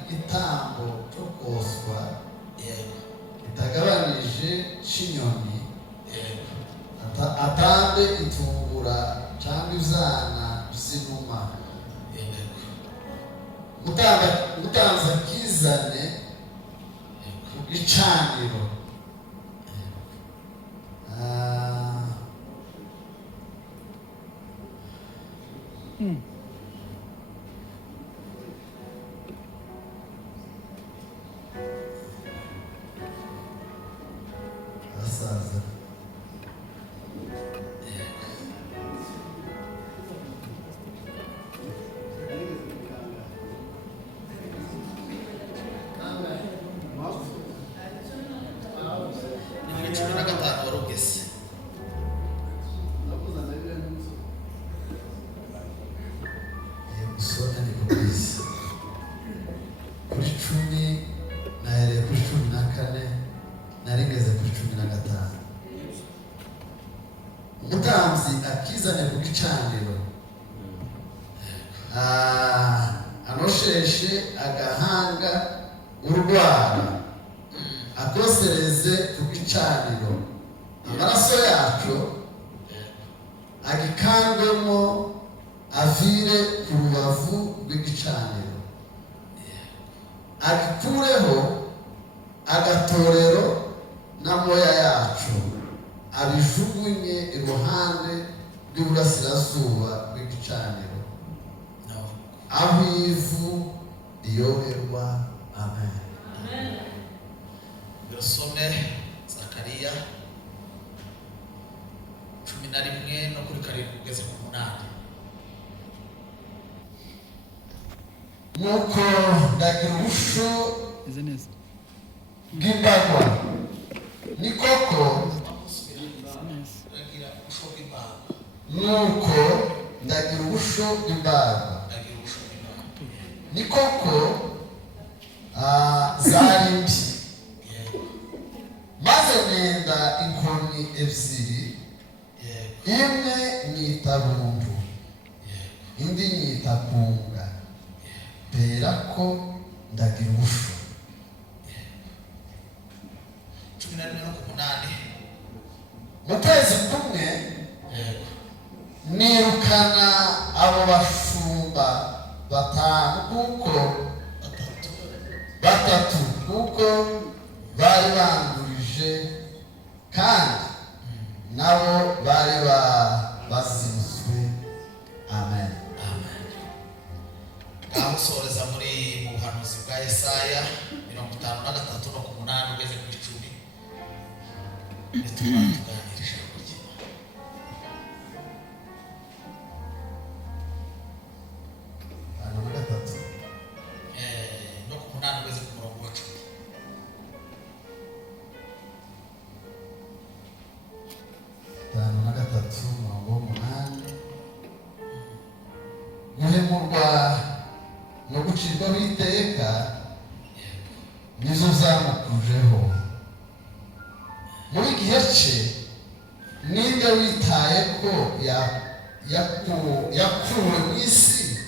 igitambo cyo koswa kitagabanije c'inyoni atambe itungura cyangwa ivyana vy'inuma mutanza kizane ku gicaniro asaza kuri 10 nahereye kuri 14 narigeze kuri 15 umutamzi akizane ku gicaniro anosheshe agahanga urwara akosereze ku gicaniro amaraso yacu agikangwemo avire ku rubavu rw'igicaniro agikureho agatorero n'amoya yacu abijugunye iruhande rw'iburasirazuba rw'igicaniro aho ivu riyoberwa. Amen. Birasome Zakariya 11 no kuri 7 kugeza ku 8. Nuko ndagira ubusho bw'imbagwa ni koko nuko ndagira ubusho bw'imbagwa ni koko zari mbi maze nenda inkoni ebyiri imwe nyita buntu indi nyita kunga pera ko ndagira ubusho. 11 mu kwezi kumwe nirukana abo bashumba batatu kuko bari bandurije kandi nabo bari bazinzwe. Amen. Amusoreza muri buhanuzi bwa Yesaya 53 no ku 8 ugeze ku 10 tuganirije kugira no ku 8 ugeze ku murongo wa 10. guhemurwa no gucirwaho iteka nizo zamukujeho. Muri gihe cye ninde witaye ko yakuwe mu isi?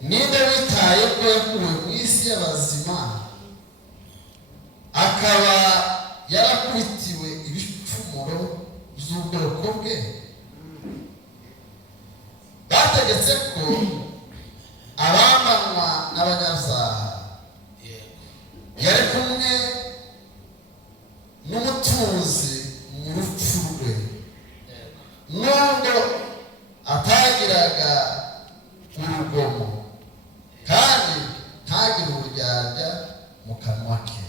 Ninde witaye ko yakuwe mu isi y'abazima akaba yarakubitiwe ibicumuro by'ubwoko bwe? Bategetse ko abamanywa n'abanyabyaha yari kumwe n'umutunzi mu rupfu rwe, nubwo atagiraga urugomo kandi ntagire uburyarya mu kanwa ke,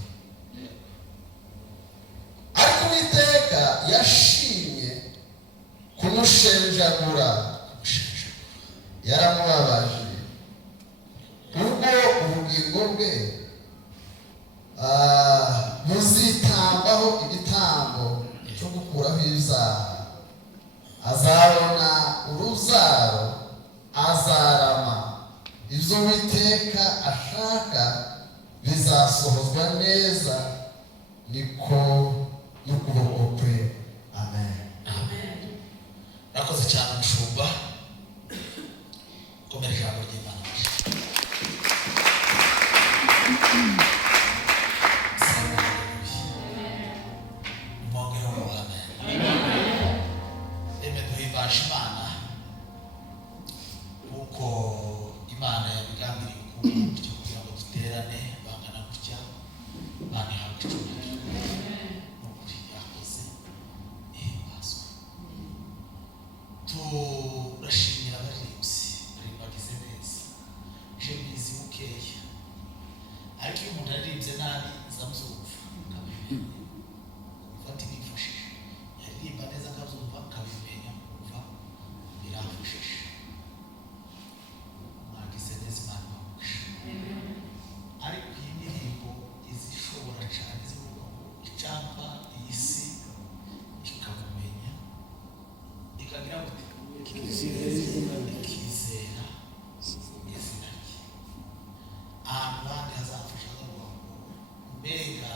ariko Uwiteka yashimye kumushenjagura, yaramubabaje ubwo ubugingo bwe buzitambaho igitambo cyo gukuraho ibyaha. Azabona uruzaro, azarama, ibyo Uwiteka ashaka bizasohozwa neza, niko n'ukuboko kwe. Amen. Nakoze cyane mushumba komera ijambo ry'Imana. iyo umuntu aririmbye nabi zamuzumva fata nifashije yaririmba neza akazumva akabimenya kumva birafashije mwagize neza Imana ibamugisha ariko iyi ndirimbo izishobora cyane zivuga ngo icampa iyi si ikamumenya ikagira gute ikizera izina rye ahantu handi hazafasha ngo mbega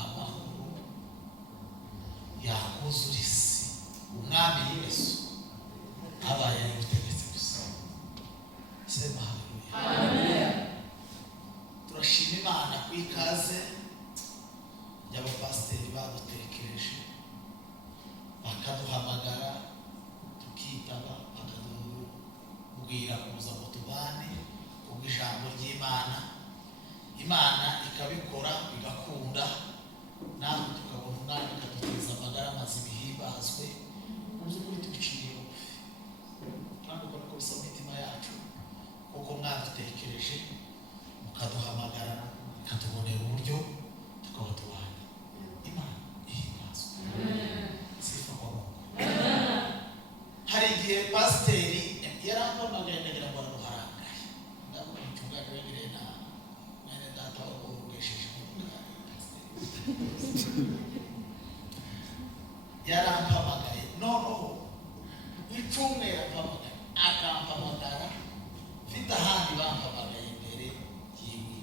amahoro yakuzura isi umwami Yesu abaye ari ubutegetsi gusa sema haleluya turashima Imana ku ikaze y'abapasiteri badutekereje bakaduhamagara tukitaba bakatubwira kuza ngo tubane kubwo ijambo ry'Imana Imana ikabikora bigakunda natwe tukabona umwanya ikaduteza amagara mazima ihimbazwe uzi kuri tubiciye bugufi kandi uko niko bisa imitima yacu kuko mwadutekereje mukaduhamagara ikatubonera uburyo tukaba tubana Imana ihimbazwe sifa kwa Mungu hari igihe pasiteri yarampamagaye ndagira ngo araruharangaye ndavuga mchungaji wengine na nene data wako ugesheje yarampamagaye noneho icumwe yarampamagaye akampamagara mfite ahandi bampamagaye imbere yiwe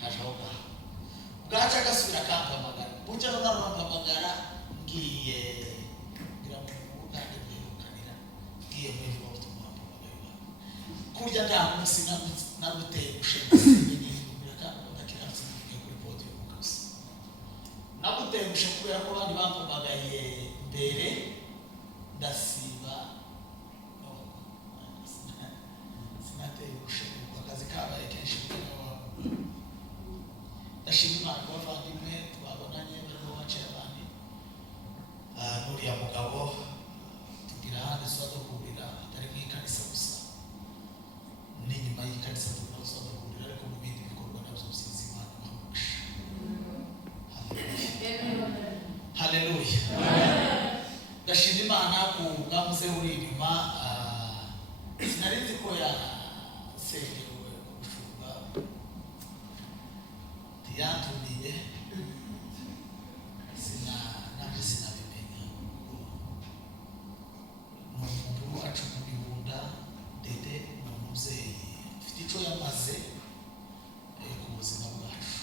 kajaho gaho bwaca agasubira akampamagara bucya nampamagara ngiye ngira ngo ubugande bwirukanira ngiye muri ubutumwa mpamagaye kurya nta munsi naguteye gushenga naguteye gushenga kubera ko abandi bampamagaye mbere ndasiba sinateye gushenga akazi kabaye kenshi ndashima Imana ko abavandimwe twabonanye barimo bacira abandi n'uriya mugabo tugira ahandi tuba duhurira atari mu ikanisa gusa n'inyuma y'ikanisa tuza duhurira ariko mu bindi bikorwa nabyo bisize Imana ibamugisha haleluya ndashima Imana ku bwamuze uri inyuma sinari nzi ko yasengewe ubushumba ntiyatumiye nanjye sinabimenya ni umuntu wacu mu bihunda Dede ni umubyeyi ufite icyo yamaze ku buzima bwacu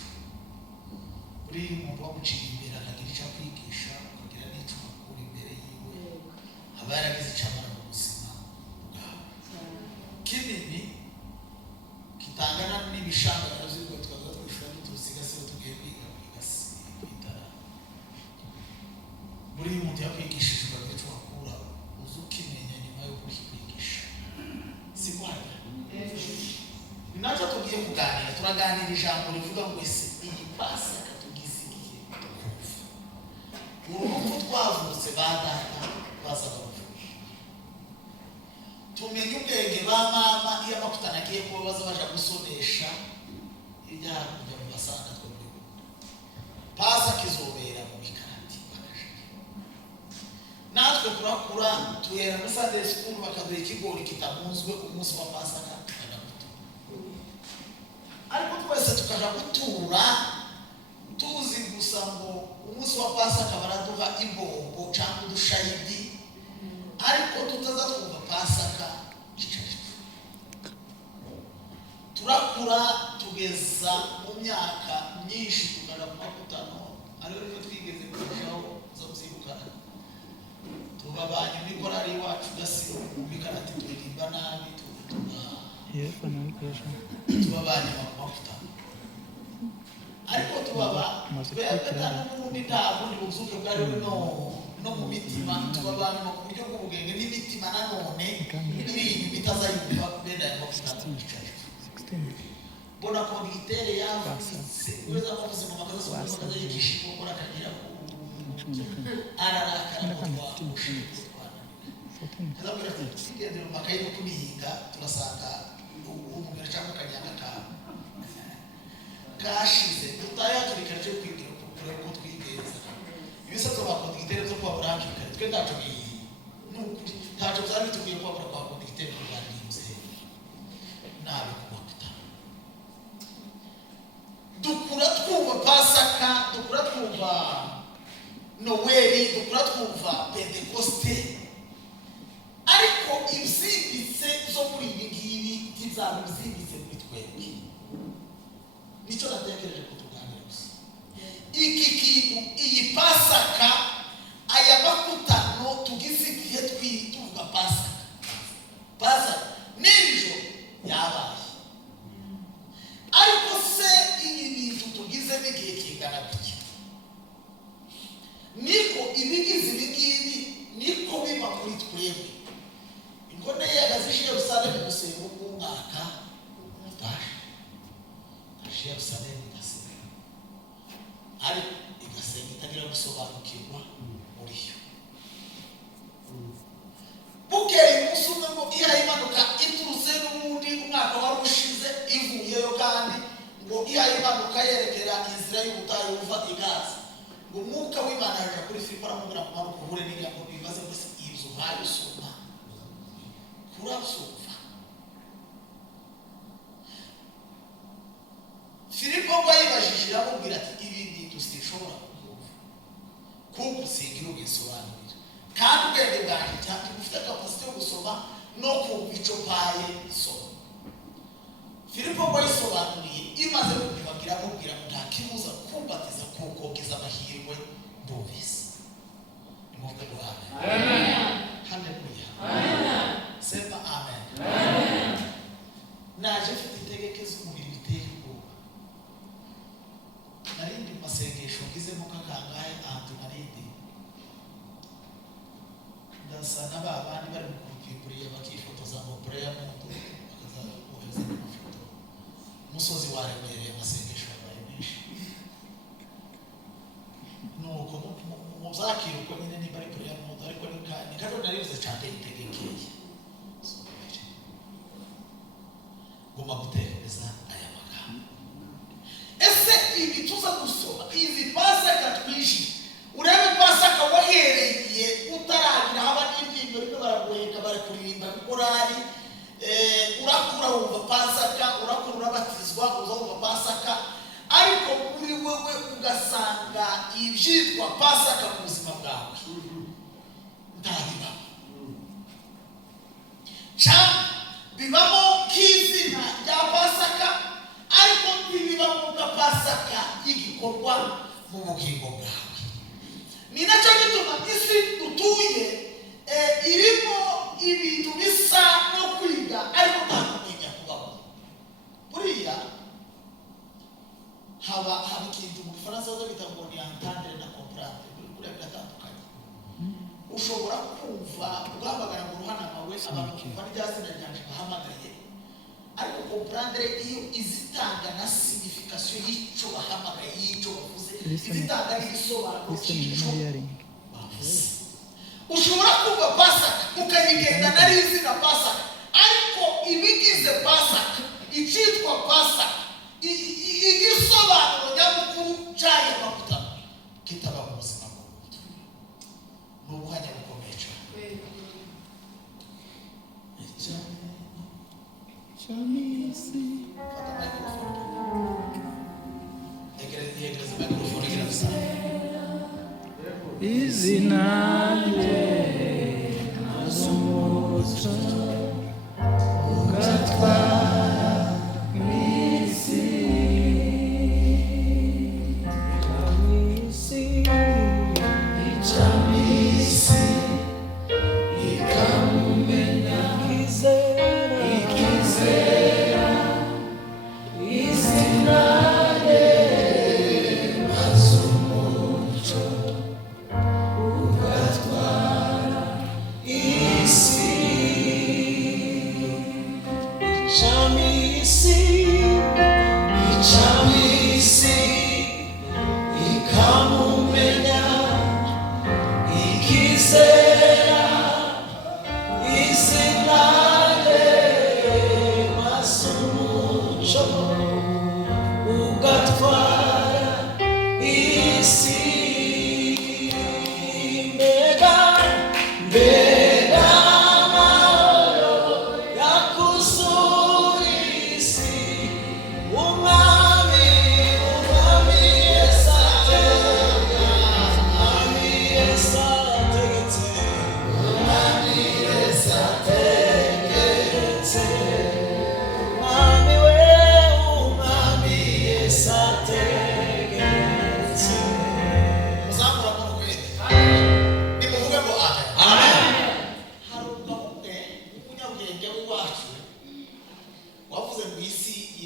buri umuntu wamuciye imbere akagira icyo akwigisha akagira n'icyo akura imbere yiwe aba yaragize icyo amara mu buzima bwawe kinini kitangana n'ibishangano by'ubwo twaza twishura tuzigasiro tugiye kwiga kwitara buri muntu yakwigishije ukagira icyo akura uzi ukimenya nyuma yo kwigisha si kwanya nacyo tugiye kuganira turaganira ijambo rivuga ngo ese iyi Pasika tugize igihe tukumva urupfu twavutse ba data bazaga bavuga tumenye ubwenge ba mama iyo amavuta nagiye kuba baza baja gusonesha ibyaha kujya mu basanga two muri Bunda Pasika izobera mu mikarati natwe turakura tuhera muri Sunday school bakaduha ikigori kitamunzwe umunsi wa Pasika ariko twese tukaja gutura tuzi gusa ngo umunsi wa Pasika baraduha ibombo cyangwa udushayidi ariko tutaza twumva Pasika turakura tugeza mu myaka myinshi tukaja mu makutano ariyo rero twigeze kurushaho zo kuzibukana tuba banyu mikorari wacu gasiro bikarati turirimba nabi tubabanye mu mavuta ariko tubaba twebwe n'ubundi nta bundi buzuke bwari no mu mitima tubabanye mu buryo bw'ubugenge n'imitima nanone n'ibintu bitazayumva benda ya mavuta mbona ko gitere yavutse ureza bavuze mu makaza y'igishimo kora kagira ku ararakara mu twakuje Kazabura tugendera mu makayi yo kubihinga turasanga umugera cyangwa kanyanga ka kashize tutayaturikaje kwigira kure ko twigeza ibisazo bakunda igitero cyo kwa Orange kare twe ndacho n'ukuri tacho byari tugiye kwa bakunda igitero kwa Rimse nabi kubakuta dukura twumva Pasaka dukura twumva Noeli dukura twumva Pentecoste ariko ibisimbitse zo muri ibi ngibi by'ibyaha bisimbitse muri twebwe nicyo natekereje kutuganira gusa iki kintu iyi Pasaka aya makutano tugize igihe twituvuga Pasaka n'ejo yabaye ariko se ibi bintu tugize n'igihe kingana gutya niko ibigize ibingibi niko biba muri twebwe ingone yagazishe Yerusalemu gusenga umwaka utaje Yerusalemu igasenga ari igasenga itagira gusobanukirwa muri yo bukeye umunsi umwe ngo imanuka iturutse n'ubundi umwaka wari ushize ivuyeyo kandi ngo imanuka yerekera inzira y'ubutayu uva i Gaza ngo umwuka w'Imana yaje kuri Filipo aramubwira ngo manuka uhure n'iriya ngo bibaze ngo ibyo uhaye usoma kurasumva Filipo ngo yibajije aramubwira ati ibi bintu sinshobora kumva kuko singira ubisobanurira kandi ubwenge bwanjye cyane ufite kapasite yo gusoma no kumva icyo paye soma Filipo ngo yisobanuriye imaze kumubwira amubwira ngo nta kimuza kumbatiza kuko giza amahirwe ndumvise nimuvuge ngo amen haleluya sema amen naje mfite itegeko z'umubiri biteye ubwoba narindi mu masengesho ngizemo kakangahe ahantu narindi ndasa n'abandi bari mu kumpiburiye bakifotoza ngo prayer moto bakaza kohereza amafoto umusozi waremereye amasengesho yabaye menshi nuko mu byakira uko nyine niba ari prayer moto ariko ni kandi naribuze cyane itegekeye guma gutekereza aya magambo ese ibi tuza gusoma izi Pasaka twishi urebe Pasaka wahereye utaragira haba n'ingingo rimwe baragoyeka bari kuririmba korali urakura wumva Pasaka urakura urabatizwa uzumva Pasaka ariko muri wewe ugasanga ibyitwa Pasaka mu buzima bwawe ntabiba bibamo k'izina rya Pasaka ariko ntibibamo nka Pasaka y'igikorwa mu bugingo bwawe ni nacyo gituma isi dutuye irimo ibintu bisa no kwiga ariko nta kumenya kubaho buriya haba ikintu mu Gifaransa bita ngo ni entendre na comprendre buriya biratandukanye ushobora kumva ugahamagara mu ruhana mawe abantu kumva n'ibyazina ryanje bahamagaye ariko comprendre iyo izitanga na signification y'icyo bahamagaye y'icyo bavuze izitanga n'igisobanuro cy'icyo bavuze ushobora kumva Pasaka ukayigenda nari izina Pasaka ariko ibigize Pasaka icyitwa Pasaka igisobanuro nyamukuru cy'aya mavuta kitaba mu buzima bw'umuntu ni ubuhanya bukomeye cyane fata microphone egereza microphone egereza izina rye azumuco ugatwara mw'isi icamisi ikamumenya ikizera izina rye azumuco ugatwara isi icamisi ikamumenya ikizera izina rye azumuco ugatwara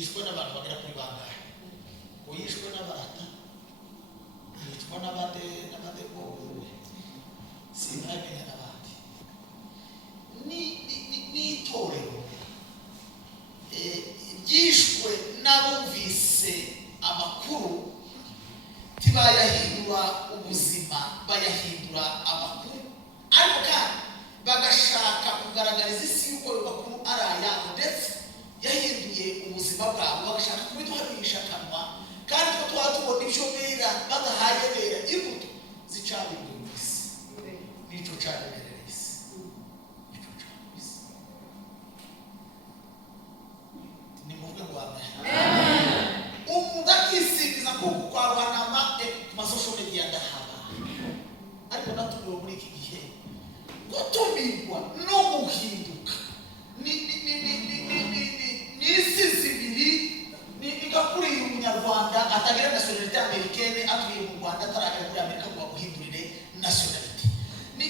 yishwe n'abantu bagera kuri bangahe uyishwe n'abarata yitwa n'abadego sinabimenya n'abandi ni itorero ryishwe n'abumvise amakuru tibayahindura ubuzima bayahindura amakuru ariko kandi bagashaka kugaragariza isi yuko ayo makuru ari ayabo ndetse yahinduye ubuzima bwabo bagashaka kubiduhanisha akanwa kandi ko tuba tubona ibyo bera badahaye bera imbuto zicabirwe mu isi n'icyo caberera isi n'icyo cabirwe isi ni muvuge ngo amen umuntu akisingiza ko kwabanama ku masosho media ndahaba ariko natumiwe muri iki gihe gutumirwa no guhinduka ni isi zibiri igakuriye umunyarwanda atagira nationality americaine atuye mu Rwanda ataragera muri Amerika ngo bamuhindurire nationality ni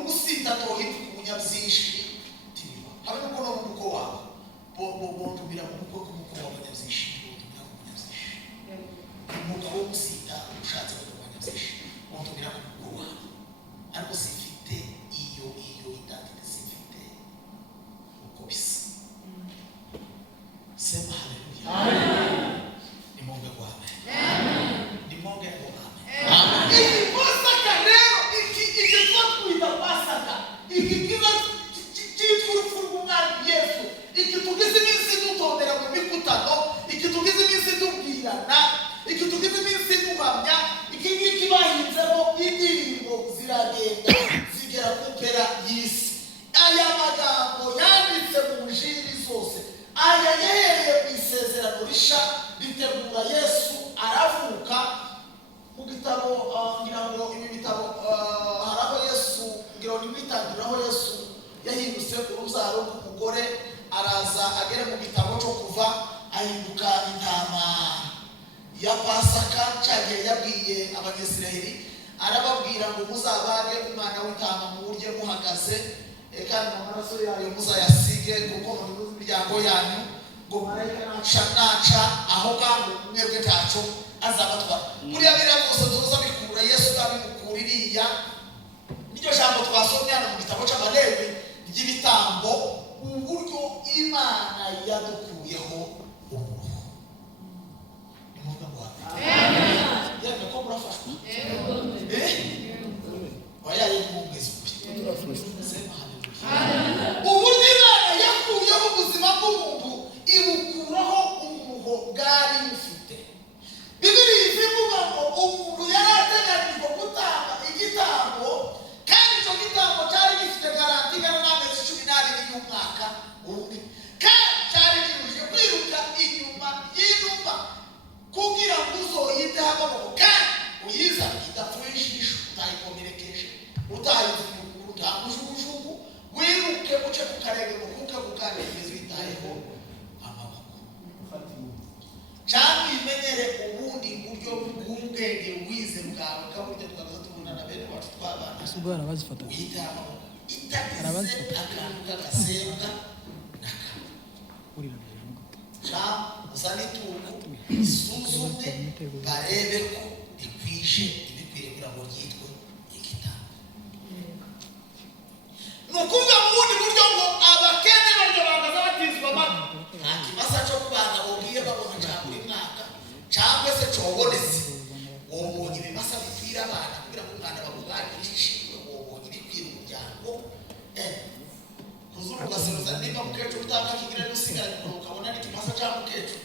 umusinda tohinduka umunyabyinshi tibiba habe nuko no muko wabo bontumira mu muko kumuko w'abanyabyinshi bontumira mu munyabyinshi muko umusinda ushatse abanyabyinshi bontumira mu muko wabo ariko sifite iyo identity sifite uko bisa sema haleluya amen ni Mungu kwa amen ni Mungu kwa amen amen pasaka leo ikiwa kuita pasaka ikiwa chifurufurunga Yesu ikitugize iminsi dutondera mu mikutano ikitugize iminsi tubwirana ikitugize iminsi tubamya iki bahinzemo indirimbo ziragenda zigera ku mpera y'isi aya magambo yanditse mu njiri zose aya yehereye mu isezerano risha ritegura Yesu aravuka mu gitabo ngira ngo ibi bitabo haraho Yesu ngira ngo nimwitangiraho Yesu yahindutse urubyaro rw'umugore araza agere mu gitabo cyo kuva ahinduka intama ya Pasaka cyagiye yabwiye Abanyisiraheli arababwira ngo muzabage umwana w'intama mu buryo muhagaze kandi mu maraso yayo muzayasige kuko mu miryango yanyu ngo marayika naca aho kandi mwebwe ntacyo azabatwara buriya biriya byose tuza bikura Yesu abimukura iriya nicyo jambo twasomye hano mu gitabo cy'Abalewi ry'ibitambo uburyo Imana yadukuyeho uruhu ni muvuga ngo amen yego ko murafashwa oya yego mwese sema uburyo Imana yakuyeho ubuzima bw'umuntu ibukuraho umuruho bwari bufite Bibiliya ivuga ngo umuntu yari ateganijwe gutanga igitambo kandi icyo gitambo cyari gifite garanti ingana n'amezi 12 y'umwaka umwe kandi cyari kiruje kwiruka inyuma y'inuma kugira ngo uzoyiteho amaboko kandi uyiza idapfuye ijisho utayikomerekeje utayivuga utamujugujugu wiruke uce ku karere ngo kuke ku karere kugeza witayeho amaboko cyangwa imenyere ubundi buryo bw'ubwenge wize bwawe kaburyo twabaza tubona na bene wacu twabana subara bazifata uyita amaboko itagize akantu k'agasenga uri uzane itungo isuzume barebe ko ikwishe ibikwiriye kugira ngo ryitwe igitambo ni ukuvuga mu bundi buryo ngo abakene baryo bagaza batizwa amata nta kimasa cyo kubana bubwiye babona cya buri mwaka cyangwa se cyobonetse wobonye ibimasa bikwira abana kugira ngo umwana bamuganirishijwe wobonye ibikwira umuryango kuzuru ugaseruza niba mukecuru utanga kigira n'usigara ukabona n'ikimasa cya mukecuru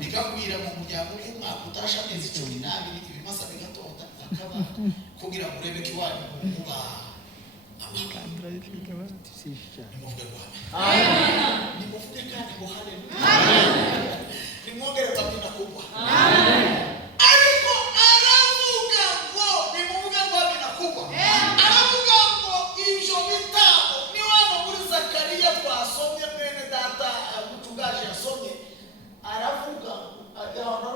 bikakwira mu muryango w'umwaka utasha amezi 12 ibimasa bigatonda akabana kugira ngo urebe ko iwanyu muba nimuvuge ngo amen nimuvuge kandi ngo haleluya nimwongere tabina kubwa ariko aravuga ngo nimuvuge ngo abina kubwa aravuga ngo ibyo bitabo ni wano muri Zakariya twasomye mwene data mutungaje yasomye aravuga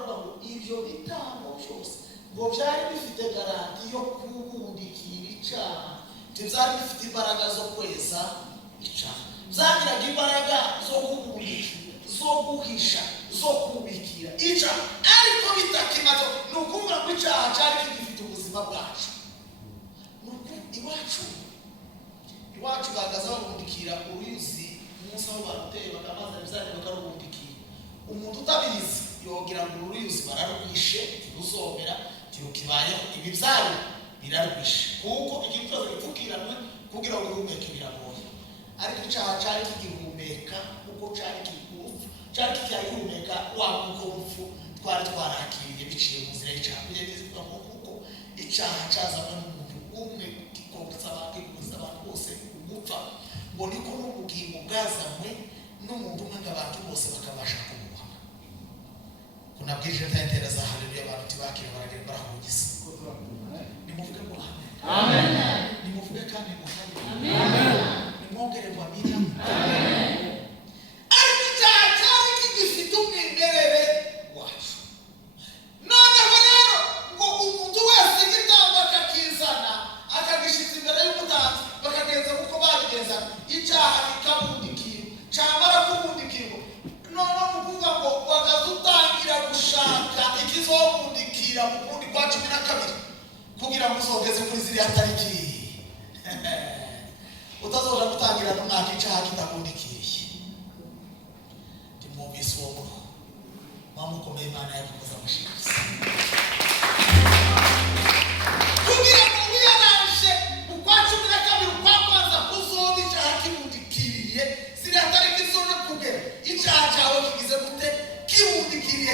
ngo ibyo bitabo byose ngo byari bifite garanti yo kubundikira icyaha byari bifite imbaraga zo kweza icyaha byagiraga imbaraga zo kubundikira guhisha zo kubikira icyaha ariko bitakimaze ni ukuvuga ngo icyaha cyari kigifite ubuzima bwacu iwacu bahagaze babundikira uruyuzi umunsi aho baruteye bakamaza ibizanye bakarubundikira umuntu utabizi yogira ngo uruyuzi bararwishe ruzomera tirukibayeho ibi byayo birarwishe kuko igihe cyose gipfukiranwe kugira ngo uhumeke biragoye ariko icyaha cyari kigihumeka kuko cyari kigufu cyari kigihumeka wa mukomfu twari twarakiriye biciye mu nzira y'icyaha bivuga ngo kuko icyaha cyazanywe n'umuntu umwe gikongeza abantu bose gupfa ngo niko n'ubugingo bwazanywe n'umuntu umwe abantu bose bakabasha kumuha kunabwirije ntayitera za haleluya abantu tibakira baragenda barahugisa nimuvuge ngo amen nimuvuge kandi ngo amen nimwongere ngo amina ariko icyaha cyari kigifite umwimerere wacu noneho rero ngo umuntu wese igitambo akakizana akagishyitsa imbere y'umutanzi bakagenza kuko babigenza icyaha kikabundikira cyamara kubundikirwa noneho ni ukuvuga ngo wagaze utangira gushaka ikizobundikira mu kundi kwa 12 kugira ngo uzogeze kuri ziriya tariki utazoja gutangira n'umwaka icyaha kitakundikiriye ndimwumvise uwo muntu mwamukomeye Imana yagukoze amushikiza kugira ngo wiyaranje ukwa 12 ukwa kwanza kuzoba icyaha kibundikiriye ziriya tariki zone kugera icyaha cyawe kigize gute kibundikiriye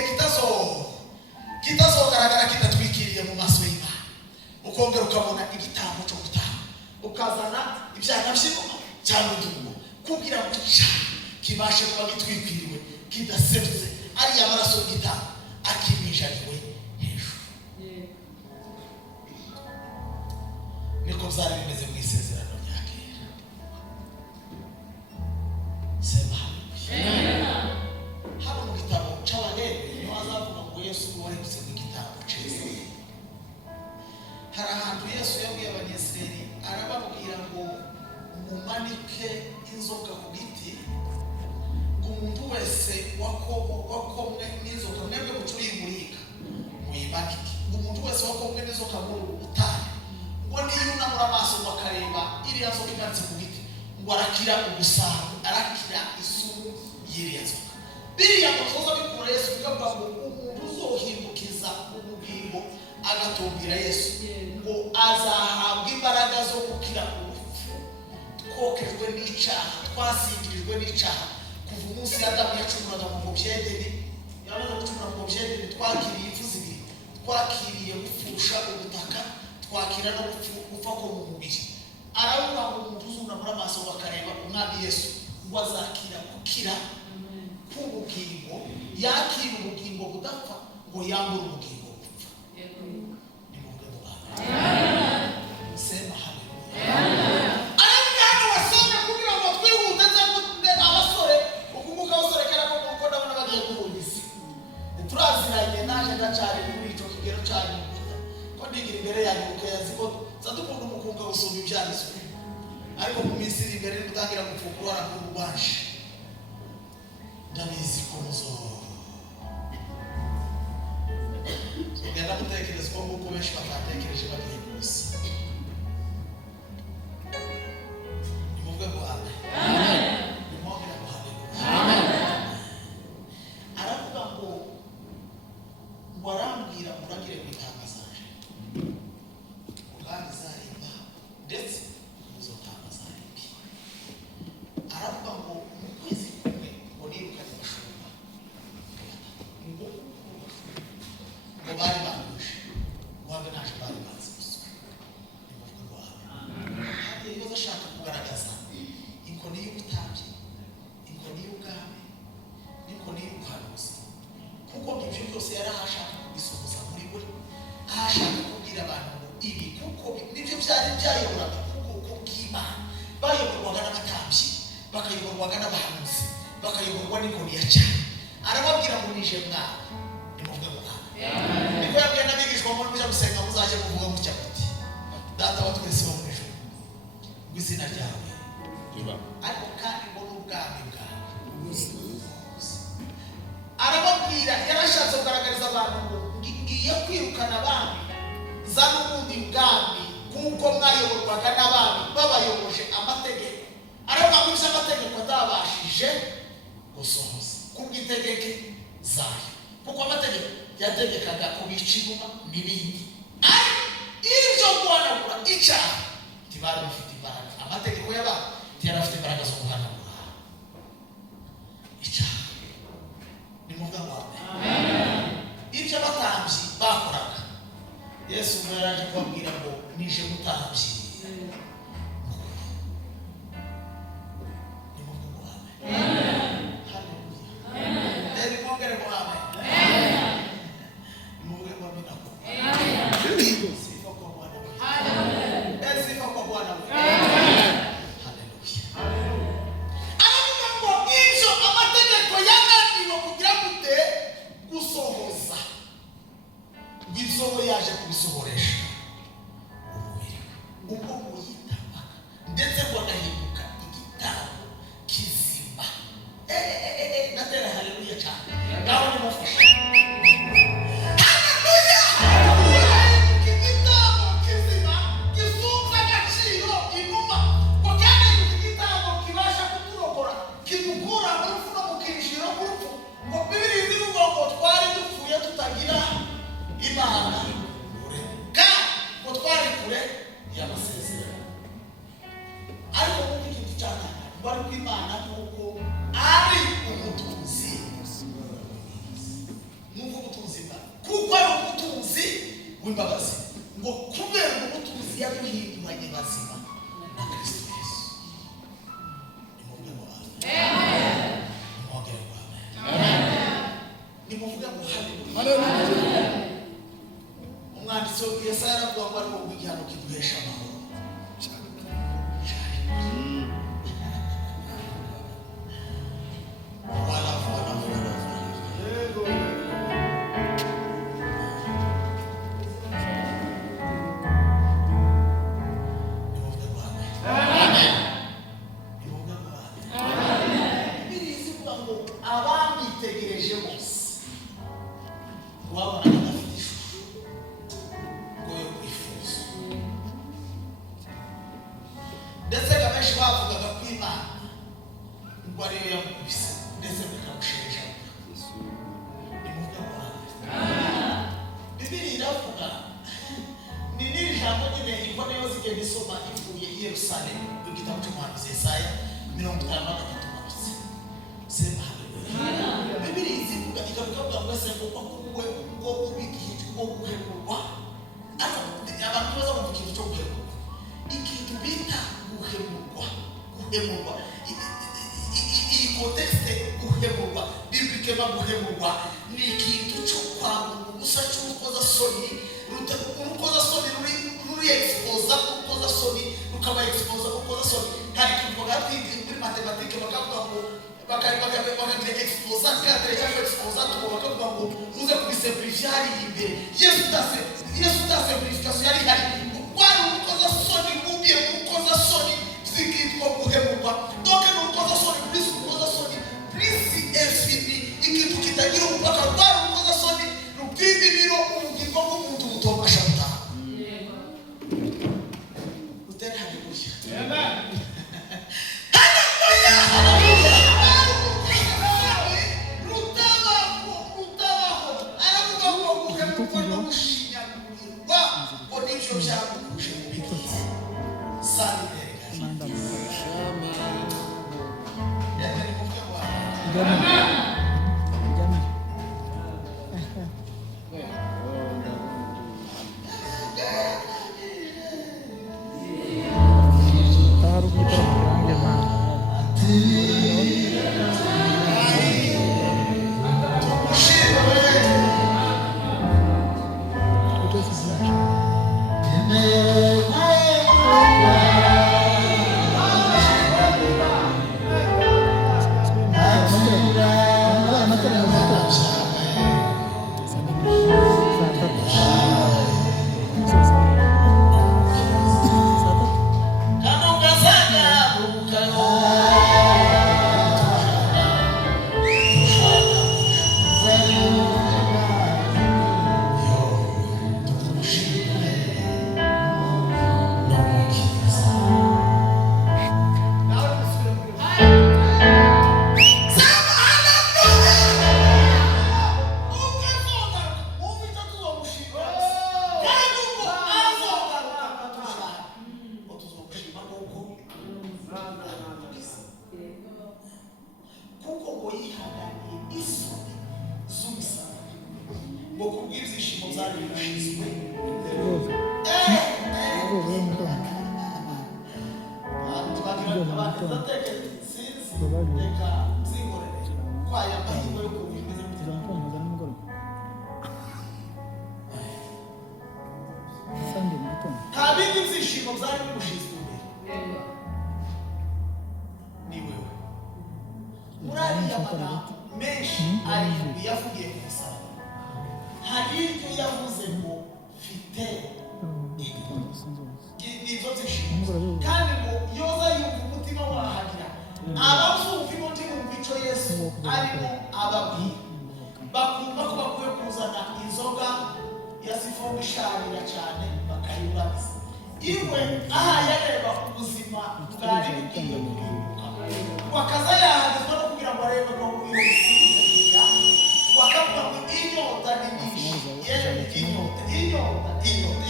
kitazogaragara kidatwikiriye mu maso y'Imana ukongera ukabona igitambo cyo gutaha ukazana ibyaha by'ingoma cyangwa indumo kugira ngo icyaha kibashe kuba gitwikiriwe kidasebye ariya maraso y'igitabo akimijaniwe hejuru niko byari bimeze mu isezerano rya kera sema hano mu gitabo cy'Abalewi niho azavuga ngo Yesu waretse mu gitabo cyiza hari ahantu Yesu yabwiye abanyesirayeli arababwira ngo mumanike inzoka ku giti ngo umuntu wese wakomwe n'inzoka mwebwe mucuriye umurika muyimanike ngo umuntu wese wakomwe n'inzoka muri ubutayu ngo niyunamura amaso bakareba iriya nzoka imanitse ku giti ngo arakira ubusambo arakira isumu y'iriya nzoka biriya ngo tuza bikura Yesu bikavuga ngo umuntu uzohindukiza ubugingo agatumbira Yesu ngo azahabwa imbaraga zo gukira urupfu twokejwe n'icyaha twasingirijwe n'icyaha kuva umunsi Adamu yacumuraga mu mubyedeni yamaze gucumura mu mubyedeni twakiriye impfu zibiri twakiriye gupfusha ubutaka twakira no gupfa ko mu mubiri aravuga ngo umuntu uzunamura amaso bakareba umwami Yesu ngo azakira gukira k'ubugingo yakira ubugingo budapfa ngo yambure ubugingo bupfa nimuvuge ngo amen sema haleluya ariko wasome kugira ngo twihute nzakute abasore ukumuka abasore kera ko ndabona bagiye kuhugisa turaziranye naje ndacari muri ico kigero cyane ko ndigira imbere yanyu ukayazi ko zadukunda umukunga gusoma ibyanditswe ariko mu minsi iri imbere gutangira gupfukura ku rubanje ndabizi ko muzo tugenda gutekereza ko nk'uko benshi batatekereje bagiye gusa nimuvuge ngo amen nimwongere ngo amen aravuga ngo warambwira muragire mu intama zanje kandi zarimba ndetse uzotanga zarimbi aravuga ngo mu kwezi kumwe ngo nirukane bashumba ngo bari banduje wabe naje bari bazi gusa nimuvuge ngo amen hari ibibazo ashaka kugaragaza inkoni y'ubutambyi inkoni y'ubwami n'inkoni y'ubuhanuzi kuko ibyo byose yari ahashaka kubisohoza muri we ahashaka kubwira abantu ngo ibi kuko nibyo byari byayoboraga ubwoko bw'Imana bayoborwaga n'abatambyi bakayoborwaga n'abahanuzi bakayoborwa n'inkoni ya cyane arababwira ngo nije mwana nimuvuge ngo amen niko yabwiye n'abigishwa ngo mujya gusenga muzaje kuvuga mutya muti data wa twese wo mu ijuru ngo izina ryawe ariko kandi ngo n'ubwami bwawe ngiye kwirukana abami zana ubundi bwami kuko mwayoborwaga n'abami babayoboje amategeko ariko ibyo amategeko atabashije gusohoza kubw'itegeke zayo kuko amategeko yategekaga kubica inuma n'ibindi ibyo guhanagura icyaha ntibari bafite imbaraga amategeko y'abantu ntiyari afite imbaraga zo guhanagura icyaha ni mu bwa wawe ibyo abatambyi bakoraga Yesu ubwo yaraje kubabwira ngo nije mutambyi ni mu bwa wawe haleluya eri mwongere ngo amen mwongere ngo amen sifa kwa Bwana haleluya sifa kwa Bwana haleluya aravuga ngo ibyo amategeko yananiwe kugira gute gusohoza Gisoho yaje kubisohoresha umubiri ubwo muyitama ndetse bagahinduka igitabo kizima natera haleluya cyane ngaho ni mufasha haleluya igitabo kizima gisumbya agaciro inuma ngo kandi igitabo kibasha kuturokora kidukura mu rupfu no mu kinjiro k'urupfu ngo bibiri bivuga ngo twari dupfuye tutagira Imana kure kandi ngo twari kure y'amasezerano ariko mu gihe cyane bari ku Imana kuko ari umutunzi n'uko umutunzi kuko ari umutunzi w'imbabazi ngo kubera umutunzi yaduhinduranye bazima na Kristo Yesu ni mu bwego bwawe amen mwongere ngo amen ni mu bwego haleluya umwanditsi Yesaya aravuga ngo ari wowe igihano kiduhesha amahoro abamwitegereje bose wabona adafite ishusho ngo yo kwifuza ndetse abenshi bavugaga ko Imana ngo ariyo yamukubise ndetse bikamusheja Bibiliya iravuga ni n'iri jambo nyine imbone yo zigenda isoma ivuye i Yerusalemu mu gitabo cy'umuhanuzi Yesaya 53 sema haleluya Bibiliya izivuga ikavuga ngo se ngo ubigiye ngo guhemurwa abantu baza mu kintu cyo guhemurwa ikintu bita guhemurwa iyi context guhemurwa bibikema guhemurwa ni ikintu cyo kwanga ubusa cy'ukoza soni urukoza soni ruri expose ukoza soni rukaba expose ukoza soni hari ikintu bagati muri matematike bakavuga ngo bakagira expose cadre cyangwa expose bakavuga ngo muze kubisimplify hari imbere Yesu simplification yari hari kwari ukoza soni mubiye ukoza soni zikitwa guhemurwa donc ukoza soni plus infini ikintu kitagira umupaka kwari ukoza soni rupimbi biro ubugingo bw'umuntu butomasha butaha utari haleluya amen haleluya ngo kubw'ibyishimo byari bishizwe nta bindi byishimo byari bimushizwe imbere ni wewe muri ariya magambo menshi arindwi yavugiye ku musaraba hari ibyo yavuze ngo mfite nibyo byishimo kandi ngo yoza yumva umutima wahagira abazumva umutima wumva icyo Yesu arimo ababwira bakumva ko bakwiye kuzana inzoga ya sifoni isharira cyane bakayiburabiza iwe aha yareba ubuzima bwari bugiye guhinduka wakaza yahagezwa no kugira ngo arebe ko uyobozi wakavuga ngo inyota ni nyinshi yewe inyota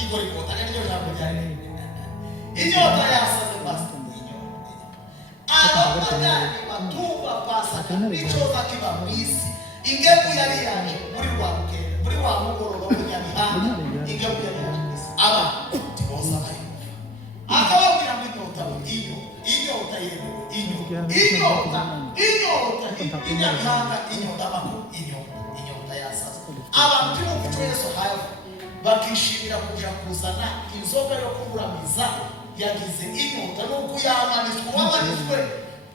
igora ikota kandi ryo jambo ryari inyota yasaze basi abapagani batuba pasaka n'icoza kiba mwisi ingemu yari yaje muri wa mugoroba w'Inyamihanga ingemu yari yaje aba tiboza bari akababwira ngo inyota yewe inyota Inyamihanga inyota makuru inyota yasaze abantu cy'umuco Yesu hayo bakishimira kuja kuzana inzoga yo kuburamiza yagize inyota nuko yamanitswe wamanitswe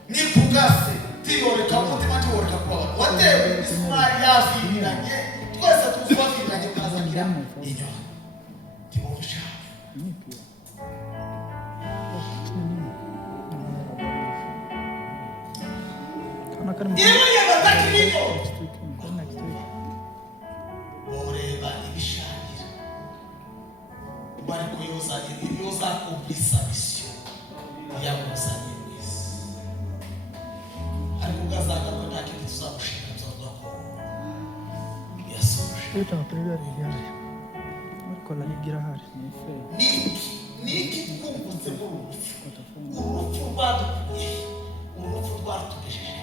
ni kugase tiyoreka umutima tiyoreka kuba watewe isumari yaviranye twese tuzaviranye kazagira inyota tibofisha iwe yabatakiriyo boreba ibishangira bari kuyoza kumplisa misiyo yamuzanye mwisi ariko ugazaga ko nta kintu tuzamushinga tuzavuga ko yasoje niki twungutse urupfu rwadukuye urupfu rwatugejeje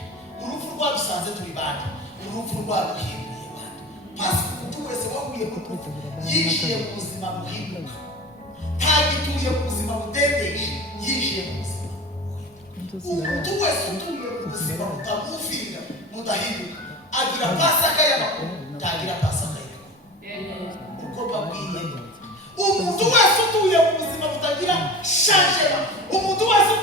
urupfu rwadusanze turi bandi urupfu rwaduhinduye bandi pasi umuntu wese wahuye mu rupfu yishiye mu buzima buhinduka ntagituye mu buzima budendeje yishiye mu buzima umuntu wese utuye mu buzima butamufira budahinduka agira pasaka y'amakuru ntagira pasaka y'amakuru uko babwiye umuntu wese utuye mu buzima butagira shanjera umuntu wese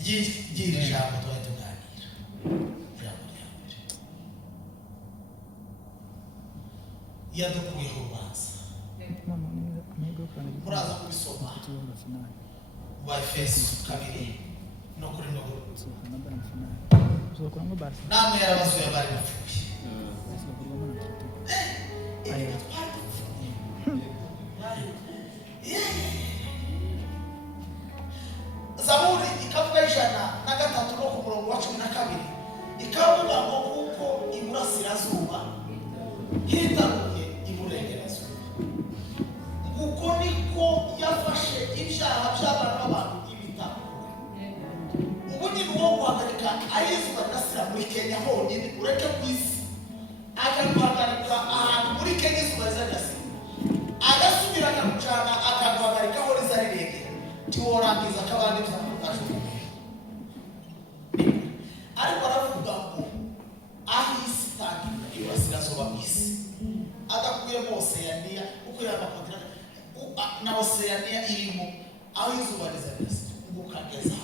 ijambo twari tuganira ijambo rya mbere yadukuyeho urubanza muraza kubisoma mu Efeso 2 no kuri namwe yarabasuye abari bapfuye Zaburi ikavuga 103 no ku murongo wa 12 ikavuga ngo kuko iburasirazuba hitaruye iburengerazuba kuko niko yafashe ibyaha by'abana b'abantu ibitakura ubu ni bwo guhagarika ayizuba rirasira muri Kenya honyine ureke ku isi akaguhagarika ahantu muri Kenya izuba rizarasira agasubira akagucana akaguhagarika aho rizarirengera tiworangiza kabandi byamufashe ariko aravuga ngo ahisi tangira iburasirazuba bw'isi adakuye Mose yaniya uko yabakodira na Oceania irimo aho izuba rizarasira ukageza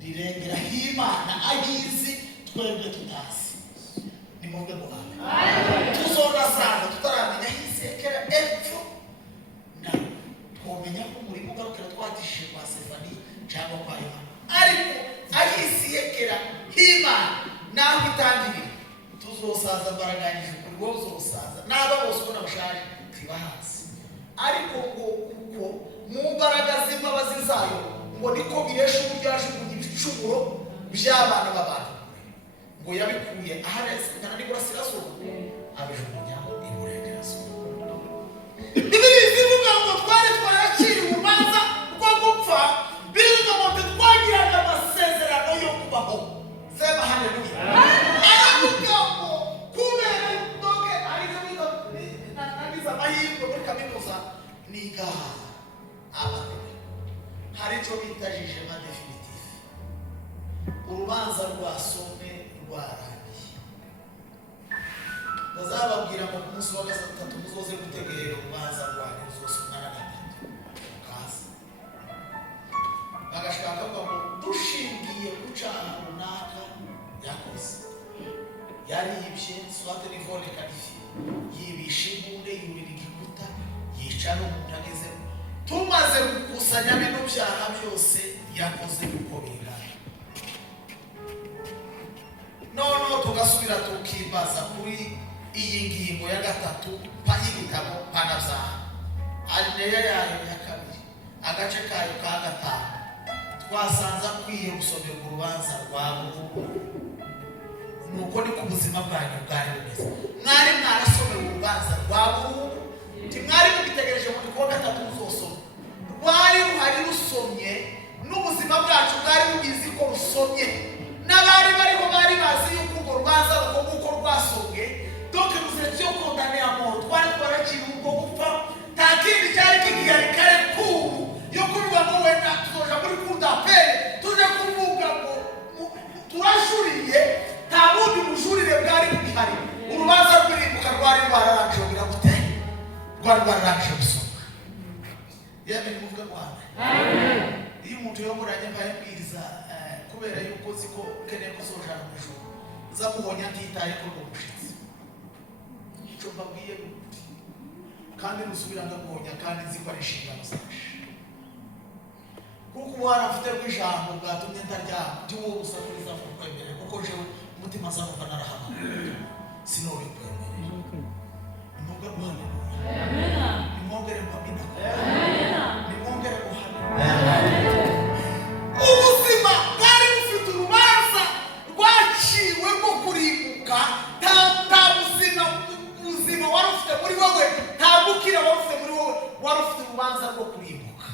rirengera h'Imana ahizi twebwe tutazi ni mu rwego tuzona sana tutaramenya hisekera epfo na twomenya ko muri mugarukira twatishije kwa Stefani cyangwa kwa Yohana ariko ahisekera h'Imana naho itangirira tuzosa uzosaza mbaraganyije kuri wowe uzosaza n'aba bose ubona bashaje ntibahazi ariko ngo kuko mu mbaraga z'imbabazi zayo ngo niko biresha uburyo yajugunye ibicumuro by'abana b'abantu ngo yabikuye aharengana n'iburasirazuba abijugunya iburengerazuba. Bibiliya ivuga ngo twari twaraciriwe urubanza rwo gupfa bivuga ngo twagiraga amasezerano yo kubaho. Sema haleluya. Aravuga ngo kubera ndoge arizo nagize amahirwe muri kaminuza niga abantu hari icyo bita jugement définitif. Urubanza rwasomwe rwarangiye. Bazababwira ngo ku munsi wa gatatu muzoze gutegera urubanza rwanyu ruzosomwa na gatatu kaza bagashaka ngo dushingiye ku cyaha runaka yakoze yaribye swate ni vole kalifi yibishe imbunda yurira igikuta yica n'umuntu agezemo tumaze gukusanya bino byaha byose yakoze uko bingana noneho tugasubira tukibaza kuri iyi ngingo ya gatatu y'ibitabo mpanabyaha alineya yayo ya kabiri agace kayo ka gatanu twasanze akwiye gusomerwa urubanza rwa burundu. Nuko ni ku buzima bwanyu bwari bumeze mwari mwarasomewe urubanza rwa burundu ntimwari mubitegereje muri kuwa gatatu muzosoma rwari ruhari rusomye n'ubuzima bwacu bwari bubizi ko rusomye n'abari bariho bari bazi yuko urwo rubanza ruko rwasomwe doke muziretse yo kondane ya muntu twari twaraciriwe ubwo gupfa nta kindi cyari kigihari kare kuru yo kuvuga ngo wenda tuzoja muri kudapere tuje kuvuga ngo turajuriye nta bundi bujurire bwari bugihari. Urubanza rw'irimbuka rwari rwararangije kugira gute rwari rwararangije gusomwa. Yewe ni muvuga Rwanda. Iyo umuntu yomuranye mbaye mbwiriza kubera yuko ziko ukeneye kuzojana mu ijuru zamuhonya ntitaye ko rw'umushitsi icyo mbabwiye kandi musubira ndamuhonya kandi nzi ko ari inshingano zacu kuko ubu harafite rw'ijambo bwatumye ntaryama ry'uwo gusa kuriza mu kwemerera kuko jewe umutima zamuka narahamagara sinobikwemerera nimwongere guhanira nimwongere mpamina nimwongere guhanira ubuzima bwari bufite urubanza rwaciwe rwo kurimbuka nta buzima wari ufite muri wowe nta gukira wari ufite muri wowe wari ufite urubanza rwo kurimbuka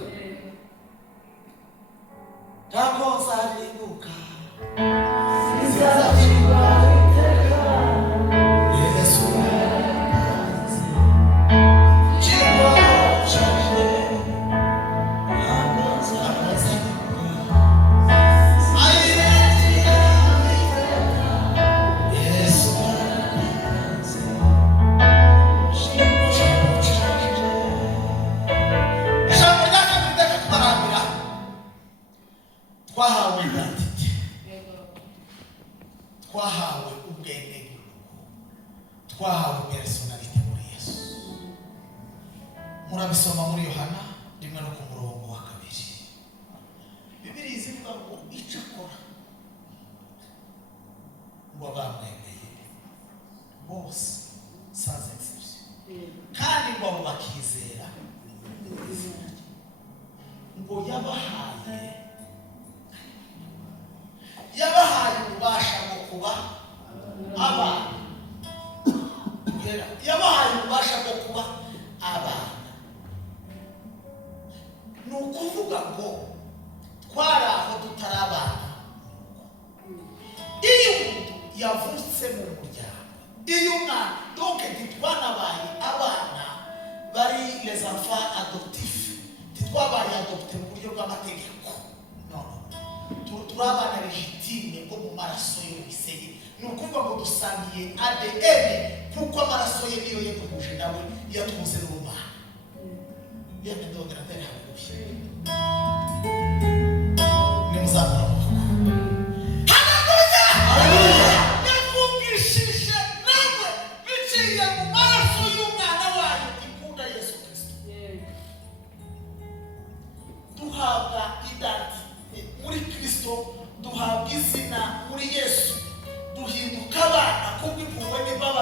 ntabwo nzarimbuka Sizacirwa iteka Yesu yatanze Chirwa chanje Ntabwo nzarimbuka Sizacirwa iteka Yesu yatanze Chirwa chanje ijambo rya kabiri ndetse kubarambira twahawe identite twahawe ubwenge bw'urugo twahawe personalite muri Yesu. Murabisoma muri Yohana rimwe no ku murongo wa kabiri. Bibiliya ivuga ngo icyo akora ngo abamwemeye bose sans exception kandi ngo abo bakizera ngo yabahaye ububasha bwo kuba abana yabahaye ububasha bwo kuba abana. Ni ukuvuga ngo twari aho tutari abana. Iyo umuntu yavutse mu muryango iyo umwana donc ntitwanabaye abana bari les enfants adoptifs ntitwabaye adopté mu buryo bw'amategeko turi abana legitime bo mu maraso y'ubiseye. Ni ukuvuga ngo dusangiye ADN kuko amaraso ye niyo yaduhuje nawe yatuze n'ubumana. Yewe ndongera atari hagufi ni muzamura haleluya yavugishije nawe biciye mu maraso y'umwana wayo ikunda Yesu Kristo. Duhabwa identite muri Kristo, duhabwa izina muri Yesu, duhinduka abana kubw'impuhwe n'imbabazi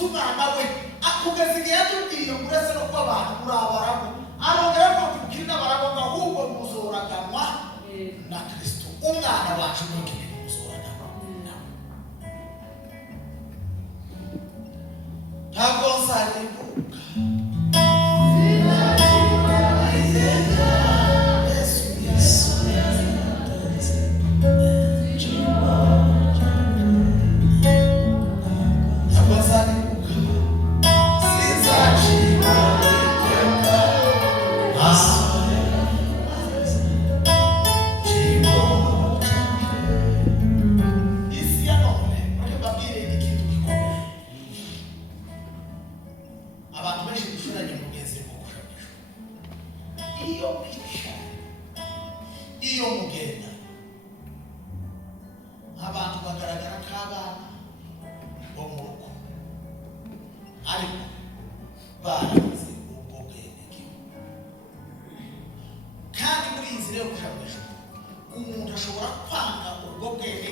muzi umwana we akugeza igihe yatubwiye uretse no kuba abantu murabaramo arongera ko tukiri n'abaramo ahubwo muzoraganwa na Kristo umwana wacu n'ukiri muzoraganwa ntabwo nzarimbuka iyo mugenda abantu bagaragara nk'abana bo mu rugo ariko barazi ubwo bwenge kandi muri iyi nzira yo kushamisha umuntu ashobora kwanga ubwo bwenge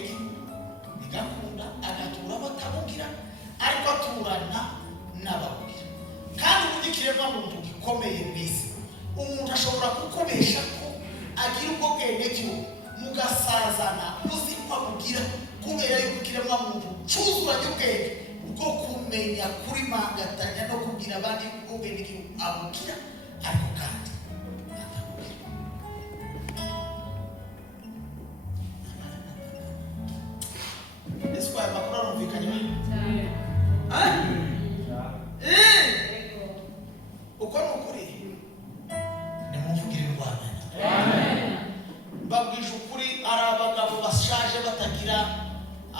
bigakunda agatura batamubwira ariko aturana n'ababwira kandi uburyo ikiremwa muntu gikomeye mu isi umuntu ashobora kukubesha ko agira ubwo bwenge cyo mugasazana uzi ko amubwira kubera yuko ikiremwa muntu cyuzuranye ubwenge bwo kumenya kuri mangatanya no kubwira abandi ubwo bwenge cyo amubwira ariko kandi ese kwa makuru arumvikanye uko ni ukuri nimumvugire indwara babwije ukuri ari abagabo bashaje batagira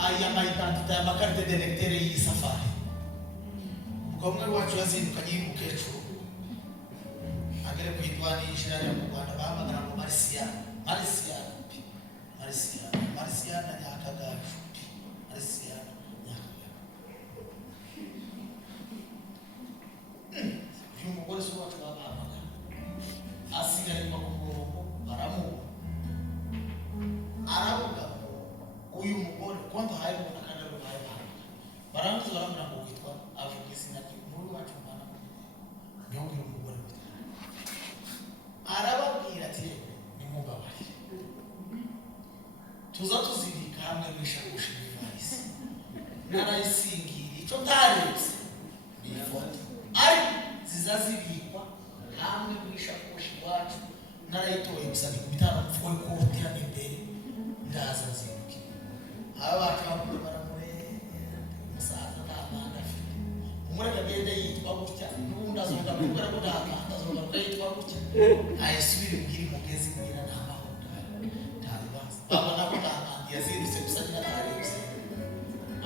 aya mayidantite ya makarite delectere y'iyi safari umwe wacu yazindukanye y'umukecuru agere ku idwani y'ishirari mu Rwanda bahamagara ngo Marisiyana Nyakagaju Marisiyana Nyakagaju uyu mugore si wacu babahamagara asigaye mu murongo baramuha aravuga uyu mugore konta hayi muna kandi babaye barangiza baramura ngo witwa avuga izina ry'umugore wacu mwana niyo uyu mugore witwa arababwira ati nimubabarire tuza tuzibika hamwe n'ishakoshi y'ivayisi narayisingira icyo ntarebye ni ifoto ariko zizazibikwa hamwe n'ishakoshi iwacu narayitoye gusa ni ku bitaro mfuwe kote hano imbere ndaza zibuke aba bacu bakuru baramureba umusaza nta manda afite umureka agenda yitwa gutya n'ubundi azonga kubera ko nta manda azonga ko yitwa gutya ayisubire mbwira umugezi mbwira nta mahoro nta bibazo babona ko nta manda yazindutse gusa nyina ntarebye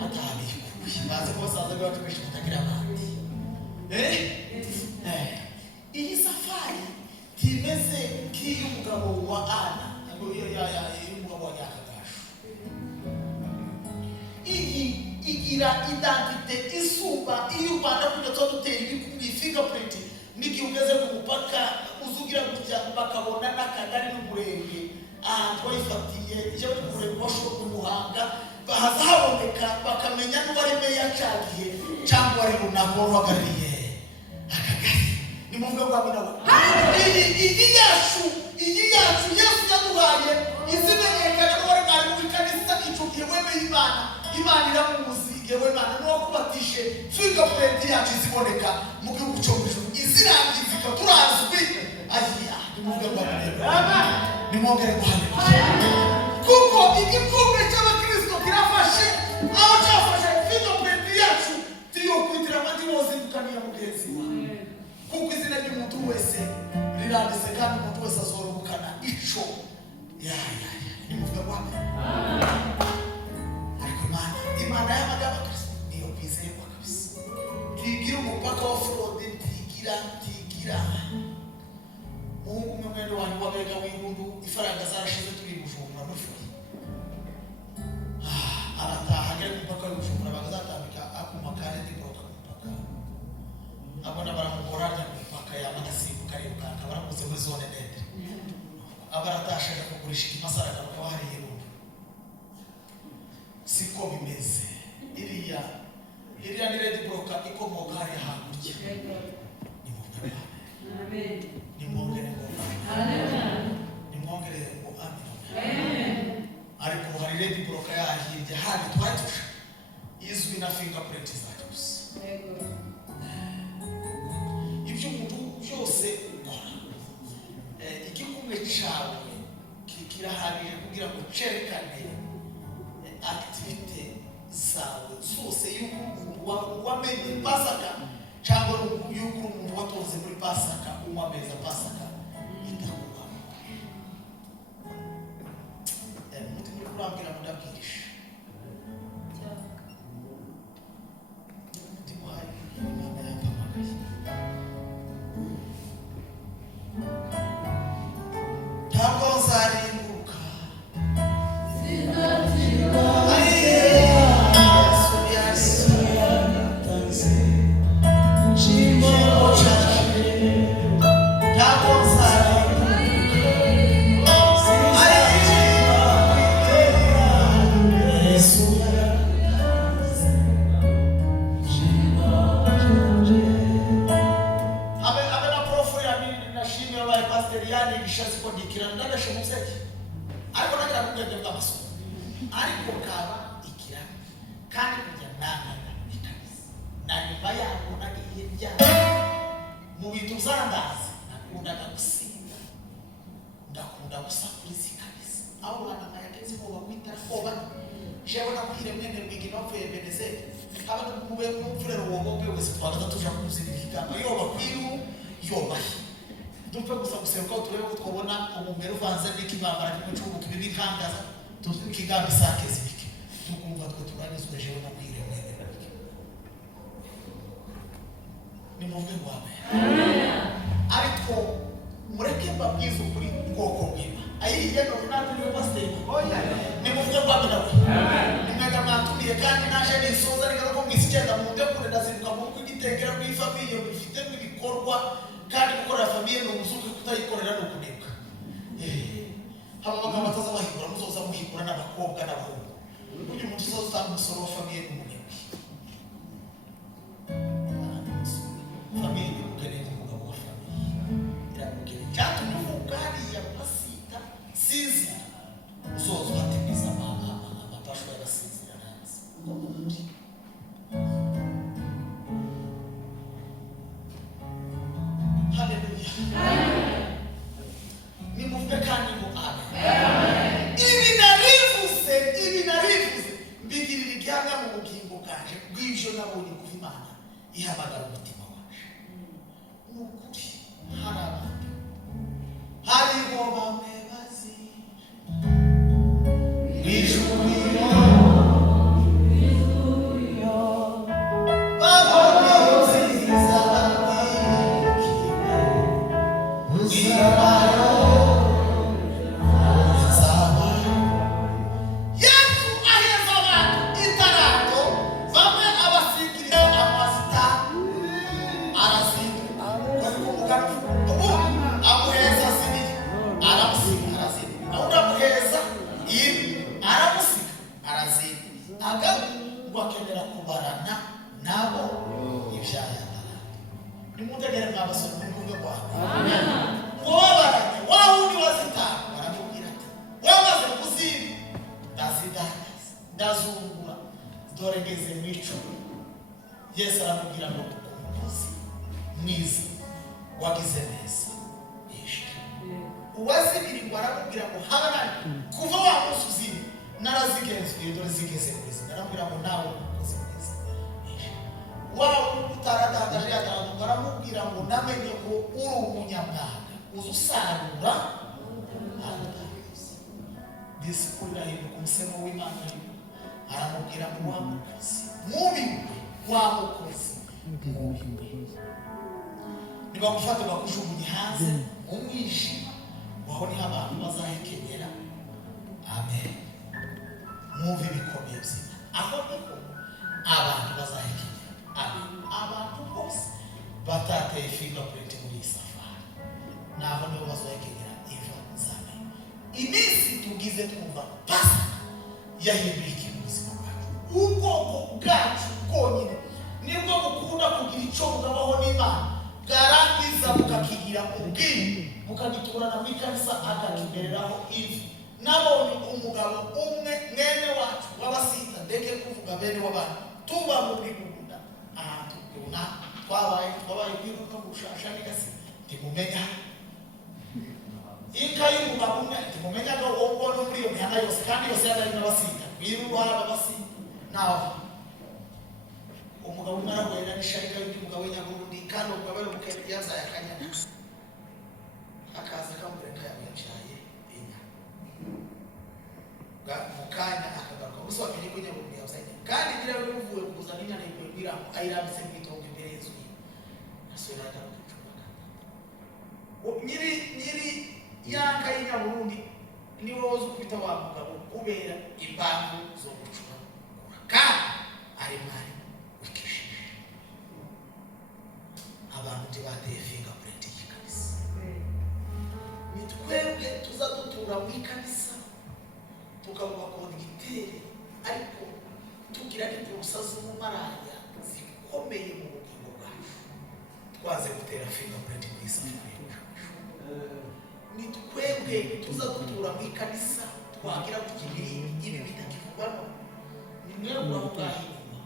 atabikuye bazi ko basaza bacu benshi batagira abandi iyi safari timeze nk'iy'umugabo wa Ana y'umugabo wa Nyakagaju iyi igira identite isumba iyo u Rwanda kujya dutera ibikumbi fingerprint n'igihe ugeze ku mupaka uzugira gutya bakabona n'akagari n'umurenge ahantu wayifatiye icyo umurenge washobora kumuhanga bahaza haboneka bakamenya n'uwari meya cagiye cyangwa ari runaka wahagarariye akagari ni muvuga kwa binawe iyi yacu Yesu yaduhaye izimenyekana ko bari bari mu kanisa icukiye wemeye Imana iramuzi igewe Imana no kubatishe fingerprint yacu ziboneka mu gihugu cyo mwijuru izirangizika turazwi ayiya ni muvuga kwa binawe ni mwongere guhana kuko igikombe cy'abakristo kirafashe aho cyafashe fingerprint yacu tiyo kwitira abandi bose dukaniya mugenzi kuko izina ry'umuntu wese riranditse kandi umuntu wese azorukana ico ni muvuga kwa ariko Imana y'amagaba Kristo niyo kwizerwa kabisa tigira umupaka wa fraude tigira Mungu mwene wanyu wabega w'ingundu ifaranga zarashize turi Bujumbura n'ufuri arataha agere ku mupaka wa Bujumbura bagazatambika akuma kare dibroka ku mupaka abona baramugoranya ku mupaka y'amagasimbuka aribuka baramuze muri zone ndende abaratashaga kugurisha imasaraga bakaba hariye rundu siko bimeze iriya iriya ni red broker ikomoka hariya hakurya. Nimwongere ngo nimwongere ngo amen. Ariko hari red broker yahirya handi twatusha izwi na fingerprint zacu gusa. Ibyo umuntu byose ukora igikumwe cyawe kirahagije kugira ngo cerekane activity zawe zose y'uko wamenye Pasaka cyangwa y'uko umuntu watonze muri Pasaka umameza Pasaka itakuba. Muti muri kurambira mudabwirisha muti muhaye imana yampamagaye ntabwo nzarimbuka ariko mureke babwize ukuri bwoko bw'Imana ayiriye no naturi pastor ni muvuge babina nimega mwatumiye kandi naje nisoza rero ko mwisikenda mu nde kure ndazibuka mu kwigitegera muri famille bifite ibikorwa kandi gukora famille no musuka kutayikorera no kunebwa haba bagabo batazabahigura muzoza muhigura n'abakobwa n'abahungu uyu muntu uzoza umusoro wa famille n'umunebwe famille n'ukeneye umugabo wa famille iramugere cyatumye uvuga hariya pasita sinzi uzoza uhatimiza amapasho y'abasinzira nanze haleluya nimuvuge kandi ngo amen. Ibi narivuze mbigirira ibyanga mu bugingo bwanje bw'ibyo nabonye kuva Imana ihamagara umutima wacu n'ukuri. Hari abantu hariho bamwe bazi ijuriro babonye nziza Yesu aramubwira ngo umukozi mwiza wagize neza uwazigirirwa aramubwira ngo habana kuva wa munsi uzima narazigenzwe dore zigeze neza aramubwira ngo nawe umukozi mwiza wawe utaratangaje yataramubwira aramubwira ngo namenye ko uri umunyamwanga uzusarura disipulina hinduka umusemo w'Imana aramubwira ngo wa mukozi mubi wamukozi niba gufata bakujugunye hanze umwijima waho niho abantu bazahekenyera. Amen. Mwumve ibikomeye by'Imana aho niko abantu bazahekenyera. Amen. Abantu bose batateye fingerprint muri iyi safari naho niho bazahekenyera iva zame. Iminsi tugize twumva Pasaka yahinduye ikintu mu buzima bwacu ubwoko bwacu bwonyine nibwo mukunda kugira icyo mugabaho n'Imana bwarangiza mukakigira ubwini mukagiturana mu ikanisa akakigereraho ivi. Nabonye umugabo umwe mwene wacu w'abasita ndeke kuvuga bene w'abantu tuba mu bigunda ahantu tubona twabaye kwiruka gushasha n'igasi ntimumenya inka y'umugabo umwe ntimumenya ko wowe no muri iyo mihanda yose kandi yose yari n'abasita kwiruha abasita naho umugabo umwe aragwera n'isharika y'umugabo w'Inyaburundi kandi umugabo ari mukene yazaye akanyana akaza kamureka yabyaye inka mukanya akagaruka gusa wamenye ko Nyaburundi yazaye kandi ngira ngo uvuye kuza n'inyana yikwira ayirambitse mu itongo imbere y'inzu asubira agaruka nyiri yanka y'Inyaburundi ni wowe uzi kwita wa mugabo kubera impamvu zo gucura kandi ari mari wikishije abantu ntibateye fingerprint y'ikanisa. Ni twebwe tuza dutura mu ikanisa tukavuga kondigitere ariko tugira n'impurusa z'umumaraya zikomeye mu bugingo bwacu twaze gutera fingerprint mu isafuriya yacu. Ni twebwe tuza dutura mu ikanisa twagira kugira ibi bitakivugwamo ni mwebwe aho ngaho inyuma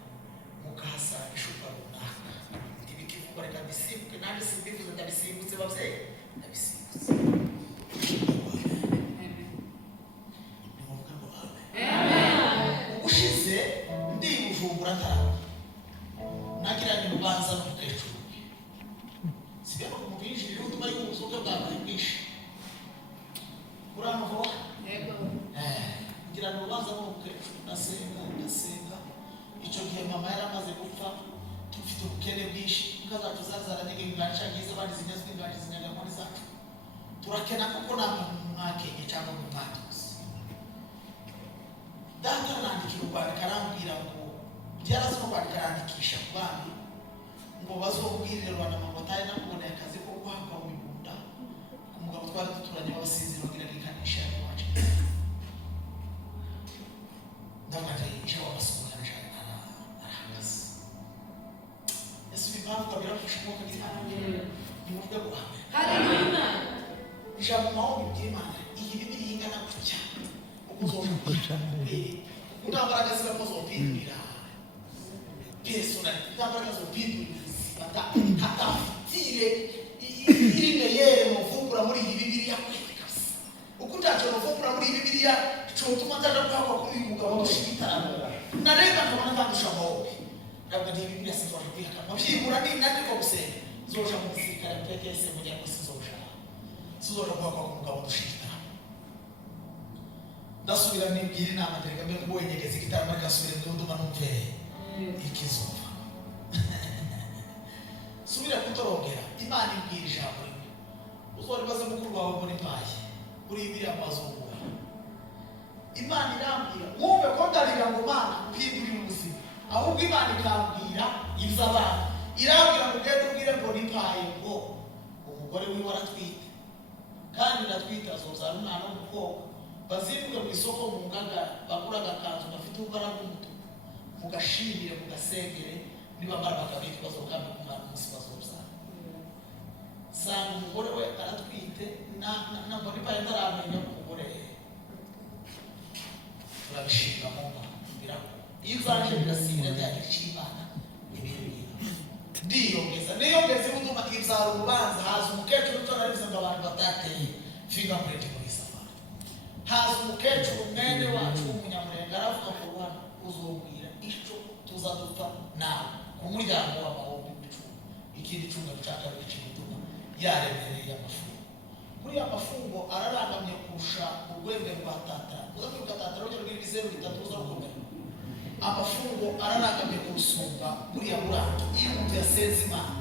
mukahasanga ishuka runaka ibikivugwa reka bisimbuke nanjye simbivuze ndabisimbutse babyeyi ndabisimbutse. Ubushize ndi Bujumbura ntaraba nagiranye urubanza n'umukecuru sibyo ko mubinjirira utuma y'ubuzuke bwabaye bwinshi uramuvuga ngirana urubanza n'umukecuru ndasenga icyo gihe mama yaramaze gupfa tufite ubukene bwinshi inka zacu zazaranye inganisha ngize abandi zinyazwe ingani zinyaga muri zacu turakena kuko namwe mwakenye cyangwa mu mwatuzi. Data nandikira ukwandika arambwira ngo byarazi no kwandika arandikisha ku bandi ngo bazobwirire Rwanda Mamotari nakuboneye akazi ko guhabwa mu Bigunda ku mugabo twari duturanye w'abasinzi bagira n'ikanisha yacu ndamata yica w'abasumana arahagaze ese bimpamvu kabira kushuka kugira nivuga ngo haleluya ijambo maombi by'Imana iyi Bibiliya ingana gutya utambaraga ziba muzopindurira personal utambaraga zopindurira hatafitire irime yere muvumbura muri iyi Bibiliya kabisa ukutacho muvumbura muri iyi Bibiliya cyotuma ndaje kwako kuri umugabo w'ushitana nareka nkabona ndandusha maombi ndabwo iyi Bibiliya sifasha kwika mabyibura ni nandi ko gusenga zoja mu gisirikare pekese mu gihe sizoja kwako umugabo w'ushitana ndasubira nibwira inama tereka mbe kuboyenyegeza igitamba kasubire nduma numve ikizova subira kutorongera Imana ibwira ijambo uzoribaze mukuru wawe muri paye kuri ibiri amazungu Imana irambwira mwumve ko ndarira ngo Mana mpindurira ubuzima ahubwo Imana ikambwira iby'abana irambwira ngo ugende ubwire ngo ni paye ngo umugore wiwe aratwite kandi natwite azobyara umwana w'umukobwa bazinduke mu isoko mu ngagara bakura agakanzu gafite ubara bw'umutuku mugashimire mugasengere nibamara bakabika bazokamye ku mwana umunsi bazobyara sanga umugore we aratwite na mboni paye ntaramenya umugore turabishimira mu mwana iyo uzanje birasira byari cy'Imana ibintu ndiyongeza niyongeza ubutuma ibyara urubanza haza umukecuru utanarize ngo abantu batateye fingerprint muri safari haza umukecuru mwene wacu w'umunyamurenge aravuga ngo Rwanda uzobwira icyo tuzadupfa nawe umuryango w'amahombi w'icunga ikindi cunga bicaka bicibutuma yaremereye amafungo muri amafungo ararangamye kurusha urwembe rwa tatara uza kwibuka tatara rugero rw'ibizeru bitatu uza rukomera amafungo ararangamye kurusumba buriya burangi iyo umuntu yasenze Imana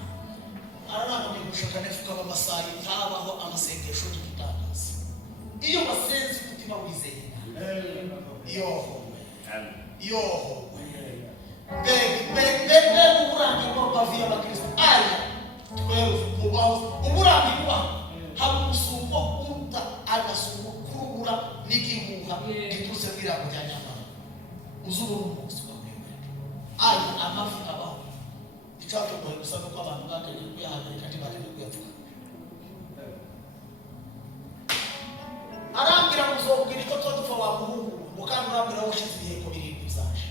ararangamye kurusha kanefuka b'amasayi ntabaho amasengesho y'ubutangaza iyo wasenze umutima wizeye yohowe mbega uburangi bw'amavi y'abakristo aya twebwe uburangi bubaho haba umusumbo uruta agasumo kurubura n'igihuha giturutse mu irango rya Nyamara uzubura umunsi wa mwebwe aya amavi abaho icyatuma gusa ko abantu bategeye kuyahagarika ntibategeye kuyavuga. Arambwira ngo uzobwira icyo dupfa wa muhungu mukandi urambwira aho ushize ibiheko birindwi bizaje.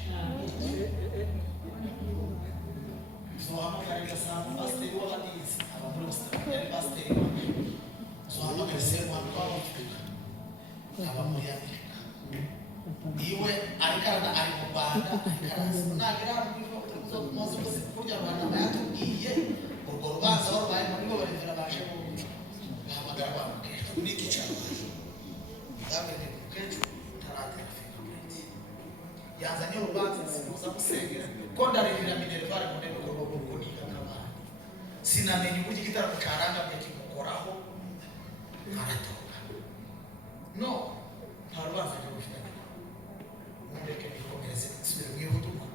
Uzohamagara ugasanga pasiteri w'abadizi aba muri yari pasiteri wacu. Uzohamagara seruwani w'Afurika aba muri Amerika. Iwe arikarana ari mu Rwanda arikaraza nagera hano muri maze ubuze kurya abantu bayatubwiye urwo rubanza warubaye muri bo barevera baje guhamagara abantu kenshi n'iki cyane ndabene kenshi taratera fingerprint yazanye urubanza simuza musengera ko ndarira Minerval mu ntebe ko niga kabana sinamenye uburyo igitaramo caranga byakimukoraho aratoka no nta rubanza ryo gufitanye mureke bikomereze nsubire mu ihuduma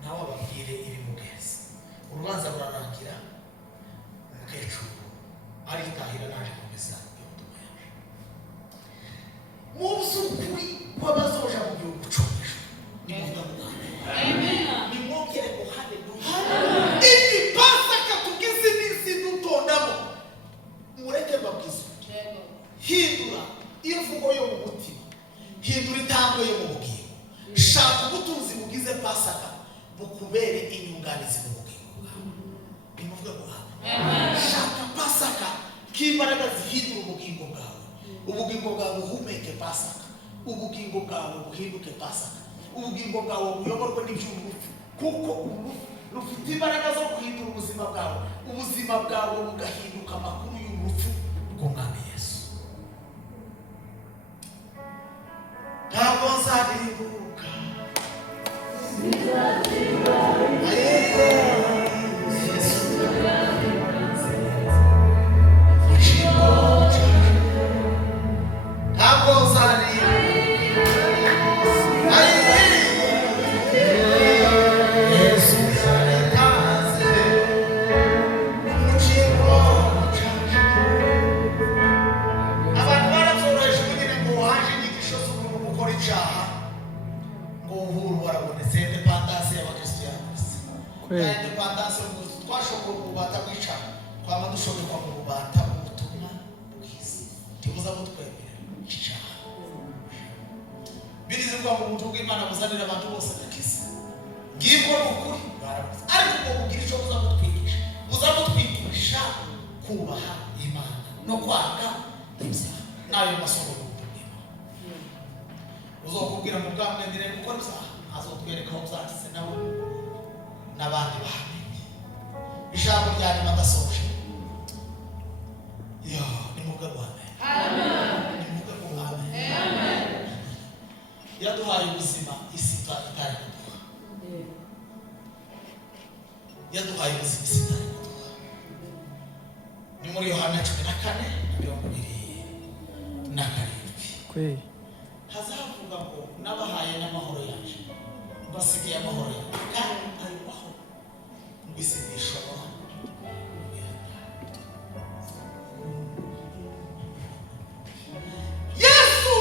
nawe ababwire ibimugeze. Urubanza rurarangira umukecuru aritahira naje komeza ihuduma yaje. Mu by'ukuri kwabazoja mu gihugu cy'ejo ni muvuga ngo amen. Ni mwongere ngo haleluya. Iyi Pasaka tugize iminsi dutondamo mureke babwize hindura imvugo yo mu mutima, hindura intambwe yo mu bugingo. Shaka ubutunzi bugize Pasaka bukubere inyunganizi mu bugingo bwawe. Nimuvuge ngo amen. Shaka Pasaka k'imbaraga zihindura ubugingo bwawe. Ubugingo bwawe buhumeke Pasaka. Ubugingo bwawe buhinduke Pasaka. Ubugingo bwawe buyoborwe n'iby'urupfu kuko urupfu rufite imbaraga zo guhindura ubuzima bwawe. Ubuzima bwawe bugahinduka amakuru y'urupfu rw'Umwami Yesu. Ntabwo nzaribuka independence twashobora kubata kwica kwama dushobora mu bubata ubutumwa bwiza tibuza mutwemera cyaha birize kwa mu mutugo Imana buzanira abantu bose nakisa ngibwo ukuri ariko ngo kugira icyo buzamutwigisha kubaha Imana no kwanga ibyaha nayo masomo y'ubuzima uzokubwira mu bwamwe ndire gukora ibyaha azotwereka aho byatse nawe n'abandi bamenye ijambo rya nyuma ndasoje yo ni mugabo amen amen ni mugabo amen amen yaduhaye ubuzima isi itari kuduha yaduhaye ubuzima isi itari kuduha ni muri Yohana 14:27 hazavuga ngo nabahaye n'amahoro yaje basigaye amahoro yaje kandi ayo mahoro ngwise ndishobora Yesu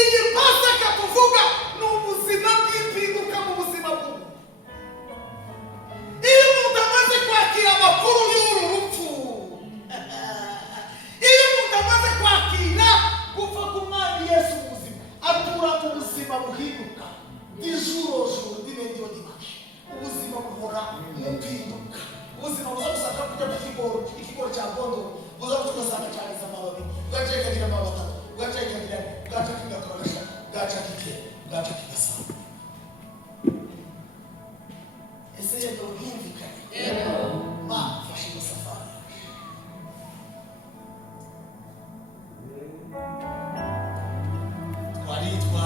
iyi Pasaka tuvuga ni ubuzima bw'impinduka mu buzima bw'umuntu. Iyo umuntu amaze kwakira amakuru y'uru rupfu, iyo umuntu amaze kwakira gupfa k'Umwami Yesu mu buzima, atura mu buzima buhinduka n'ijoro n'ibyo dimanche. Ubuzima buhora mu mpinduka. Ubuzima buzagusanga kujya mu ikigori cya gondo, buzagusanga cyariza amababi, ugacekagira amababi atatu, ugacekagira, ugaceka kigakorosha, ugaceka kigasanga. Ese yendo yumvikanye? Ma fashe iyo safari. Twaritwa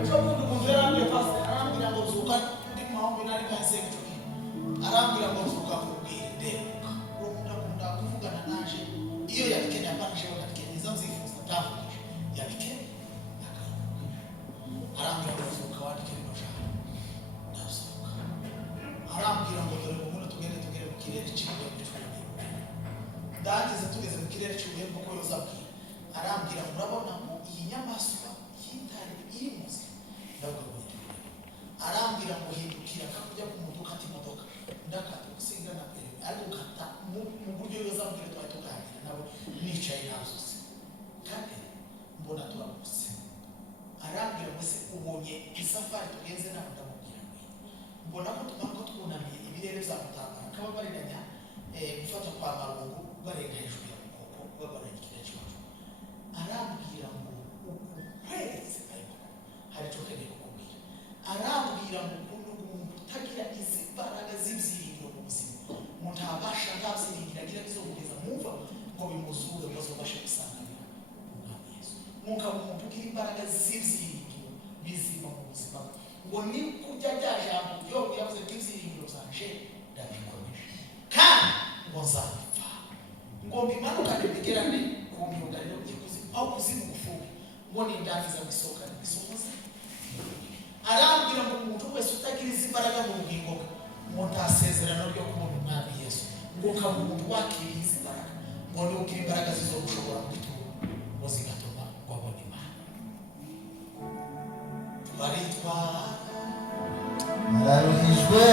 ejo bundi umuntu yarambwiye pastor arambwira ngo zuka ndi mu mahombe nari kansenga cyo arambwira ngo zuka kubwira ndebuka ukunda kuvugana naje iyo yabikeneye apanije bagakeneye izamzifuza ndavugije yabikeneye arambwira ngo zuka wandikire no shaka ndazuka arambwira ngo dore umuntu tugere mu kirere cy'ubuye ndageze tugeze mu kirere cy'ubuye kuko yozabwira arambwira ngo urabona ngo iyi nyamaswa yitari iri muzi ndabwo arambwira ngo hindukira kujya ku modoka ati modoka ndakata gusinga na pere ariko kata mu buryo yozabwira twari tuganira nawe nicaye nazose kandi mbona turabuse arambwira ngo se ubonye isafari tugenze nawe ndamubwira mbona ko tumariko twunamiye ibirere bizamutambara kaba bariranya gufata kwa marungu barenga hejuru ya mukoko babona ikirere cy'abantu arambwira ngo ukwezi hari cyo kagera kukubwira arambwira ngo umuntu utagira izi mbaraga z'ibyiringiro mu buzima umuntu abasha ntabyiringira agira bizomugeza mwumva ngo bimuzure ngo azobashe gusanganira umwami Yesu mwuka umuntu ugira imbaraga z'ibyiringiro bizima mu buzima ngo ni kurya rya jambo yo yavuze ngo ibyiringiro byanje ndabikomeje kandi ngo nzapfa ngo mbimanukane bigerane ku myugariro y'ikuzimu aho kuzimu gufunga ngo nindangiza gusohoka bisohoze arambwira ngo umuntu wese utagira izi mbaraga mu bugingo bwe ngo ntasezerano ryo kubona umwami Yesu ngo ukaba umuntu wakiriye izi mbaraga ngo nugira imbaraga zizo gushobora gutura ngo zigatuma wabona Imana baritwara araruhijwe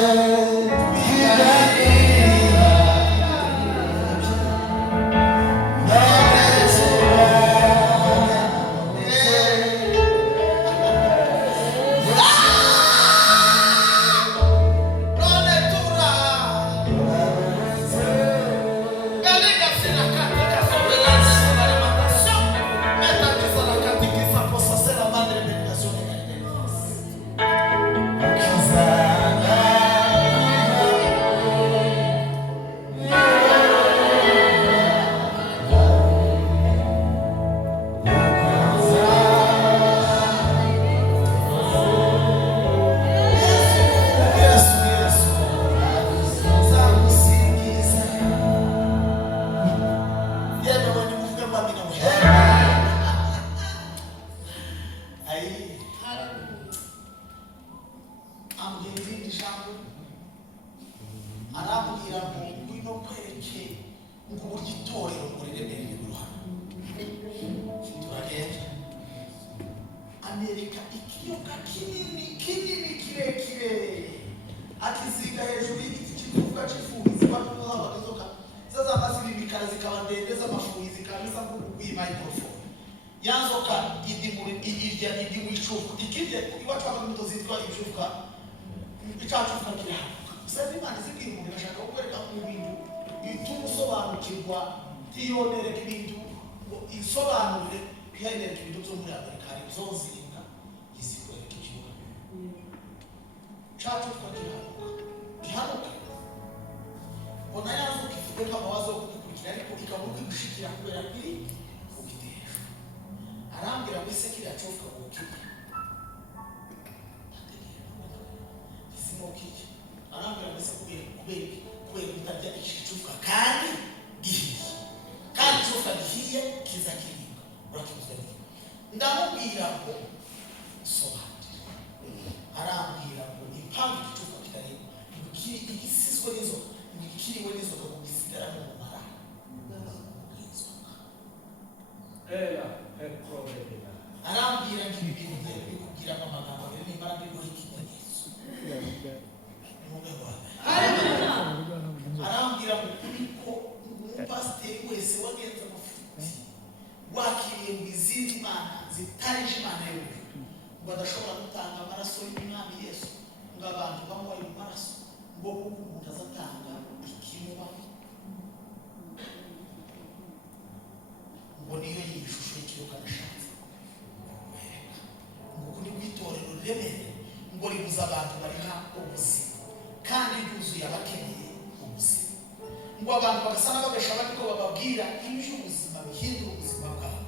ngo abantu bagasana bagasha bariko bababwira iby'ubuzima bihindura ubuzima bwabo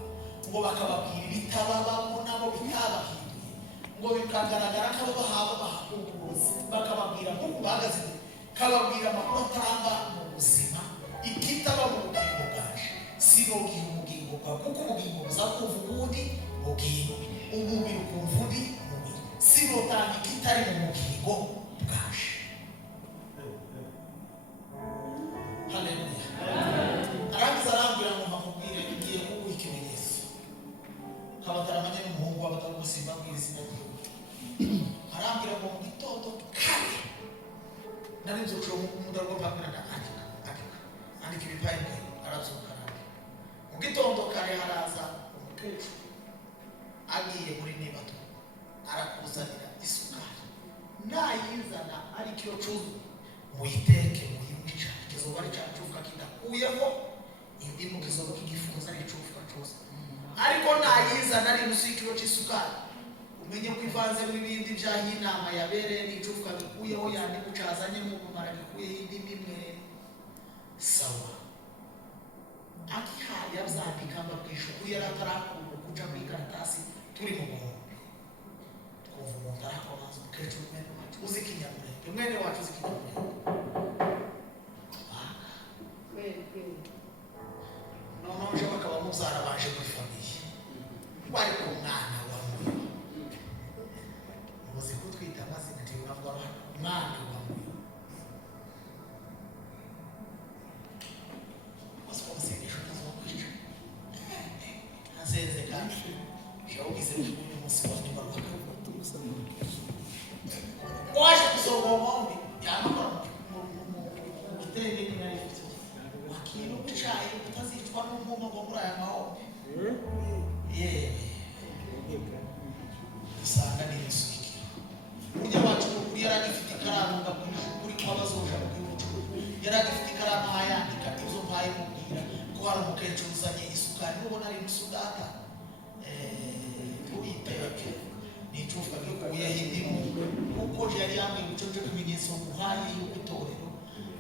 ngo bakababwira ibitababamo nabo bitabahinduye ngo bikagaragara ko bahawe bahakukuruza bakababwira nk'uko bahagaze kababwira amakuru atanga mu buzima ikitaba mu bugingo bwaje sinobwira ubugingo bwawe kuko ubugingo buzakumva ubundi bugingo umubiri ukumva undi mubiri sinotanga ikitari mu bugingo bwaje. Haleluya. Arangiza arambwira ngo mpakubwire ngiye kuguha ikimenyetso kabataramanye n'umuhungu w'abatagusimba bw'izina ryiwe. Arambwira ngo mu gitondo kare nari nzukira umudaro w'apamira andika ibipayi arazuka mu gitondo kare haraza umukecuru agiye muri nibato arakuzanira isukari nayizana ari cyo cuzu muyiteke muyimuca kizoba ari cyacuka kidakuyeho indimu kizoba kigifunza ari cufuka cyose ariko nayizana ari musikiro cy'isukari umenye ko ivanze n'ibindi byahi inama yabereye n'icufuka bikuyeho yandi mucazanye mu kumara gikuyeho indimi imwe sawa akihaye abyandika mbabwisha ukuri yari atarakumva kuja muri karatasi turi mu muhondo twumva umuntu arakomaza umukecuru mwene wacu uzi ikinyamurenge mwene wacu uzi ikinyamurenge noneho nje bakaba mubyara baje muri famiye wari ku mwana wa muyo muzi kutwita amazina ntiwe navuga umwana wa muyo Azenze kandi yawugize uyu munsi wa nyuma waje kusoma ombi yamakora mu giterane n'inari wakino ucaye utazitwa n'umuma ngo muri aya mahombi usanga ni isukiro burya wacu kuri yaragifite ikaramu ngabwije kuri kwabazoja mu gihugu yaragifite ikaramu hayandika ibyo mpaye mubwira ko hari umukecuru uzanye isukari n'ubona ari musudata tuyiteke n'icufuka ryo kubuyaho indimu kuko yari yambaye ubucoco bw'ibimenyetso guhaye y'uko itorero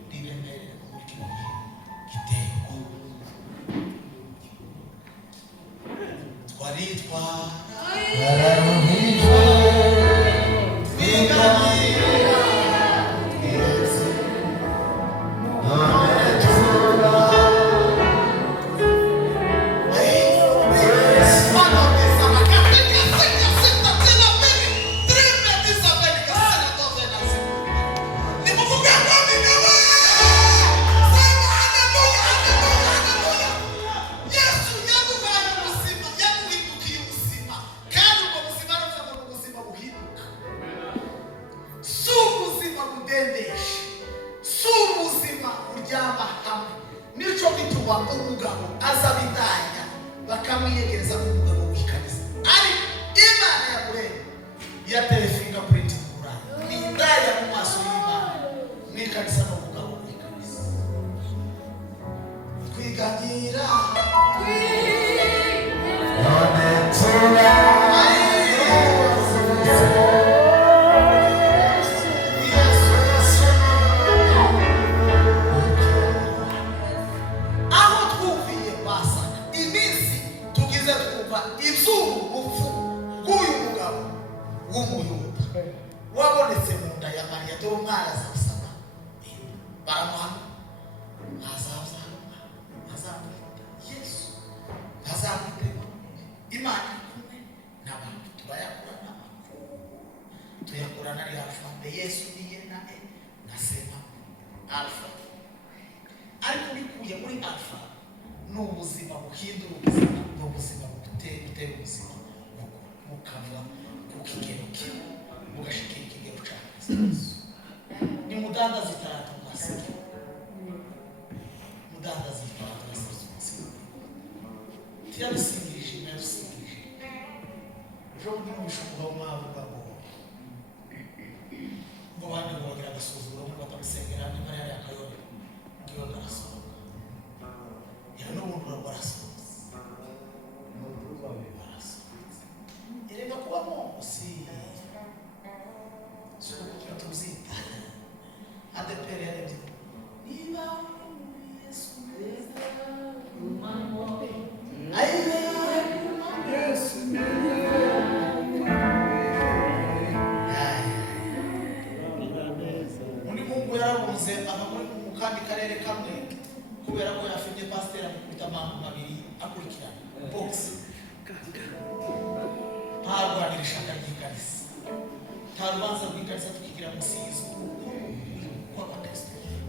riremerera muri kino gihe giteye twaritwara bararuhijwe twiganira twese umugabo azabitanya bakamwiyegereza umugabo w'ikariza ariko Imana yamureba yateye fingerprint kurana ni indaya mu maso y'Imana mw'ikariza n'umugabo w'ikariza twiganira none tura wabonetse mu nda ya Mariya dore umwana azabisaba baramuhana azamufata Yesu azamwitema Imana kumwe n'abantu turayakurana tuyakurana ari alfa mbe Yesu niye na e nasema alfa ariko bikuye muri alfa n'ubuzima buhindura ubuzima n'ubuzima butera ubuzima mukava ku kigero kimwe mugashikira ikigero cya Yesu ni mudandaza itarata mwasike mudandaza itarata mwasike tiyabisingirije nabisingirije ejo bundi mubishobora mwavuga ngo bandi ngo bagira agasuzuguro ngo batamusengera niba yari akayore ngiyo garasohoka yari n'ubundi barasohoka erega kubamo si tuzita adepere yarebye niba Yesu ayiwe ava mu kandi karere kamwe kubera ko yafite pasiteri amukubita amaguru abiri akurikirana bogisi. Ntarwanira ishaka ry'ikarisa, nta rubanza rw'ikarisa tukigira munsi y'izuba.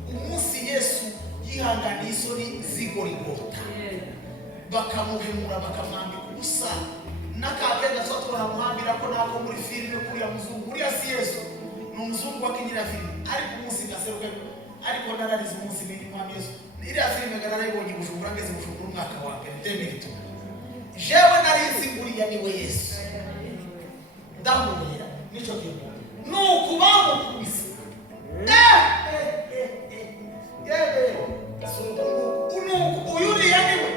Umunsi Yesu yihanganiye isoni z'Igorigota, bakamuhemura bakamwambika ubusa n'akagenda so turamuhambira ko nako muri filime kuriya muzungu. Uriya si Yesu, ni umuzungu wakinyira filime, ariko umunsi gaseruke ariko nararize umunsi n'Imana Yesu. Iriya filime narayibonye Bujumbura, ngeze Bujumbura umwaka wa mbere 2002. Jewe narizi uriya niwe Yesu, ndamubwira nico kintu nuko bamukubise uyuriya niwe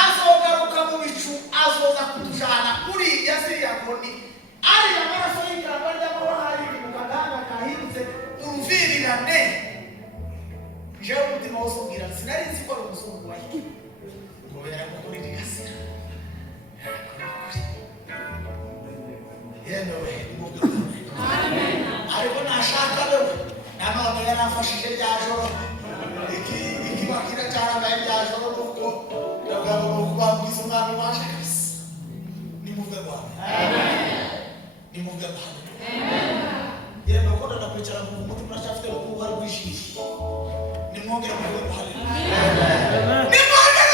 azogaruka mu bicu, azoza kutujana uriya ziriya koni ariya maraso y'ikamba ry'amahari mu kaganga kahindutse uruvirirane. Jewe umutima wose ubwira sinari nzi ko ari umuzungu wayo ngo yaramukurira igasira yewe ariko nashaka bewe nanone yarafashije rya joro ikibakira cyarabaye rya joro nuko ndagabo kubabwiza umwana waje kabisa. Nimuvuge bwana nimuvuge bwana yewe ko ndakwicara mu mutima cyafite urukuba rwishije. Nimwongere muvuge bwana nimwongere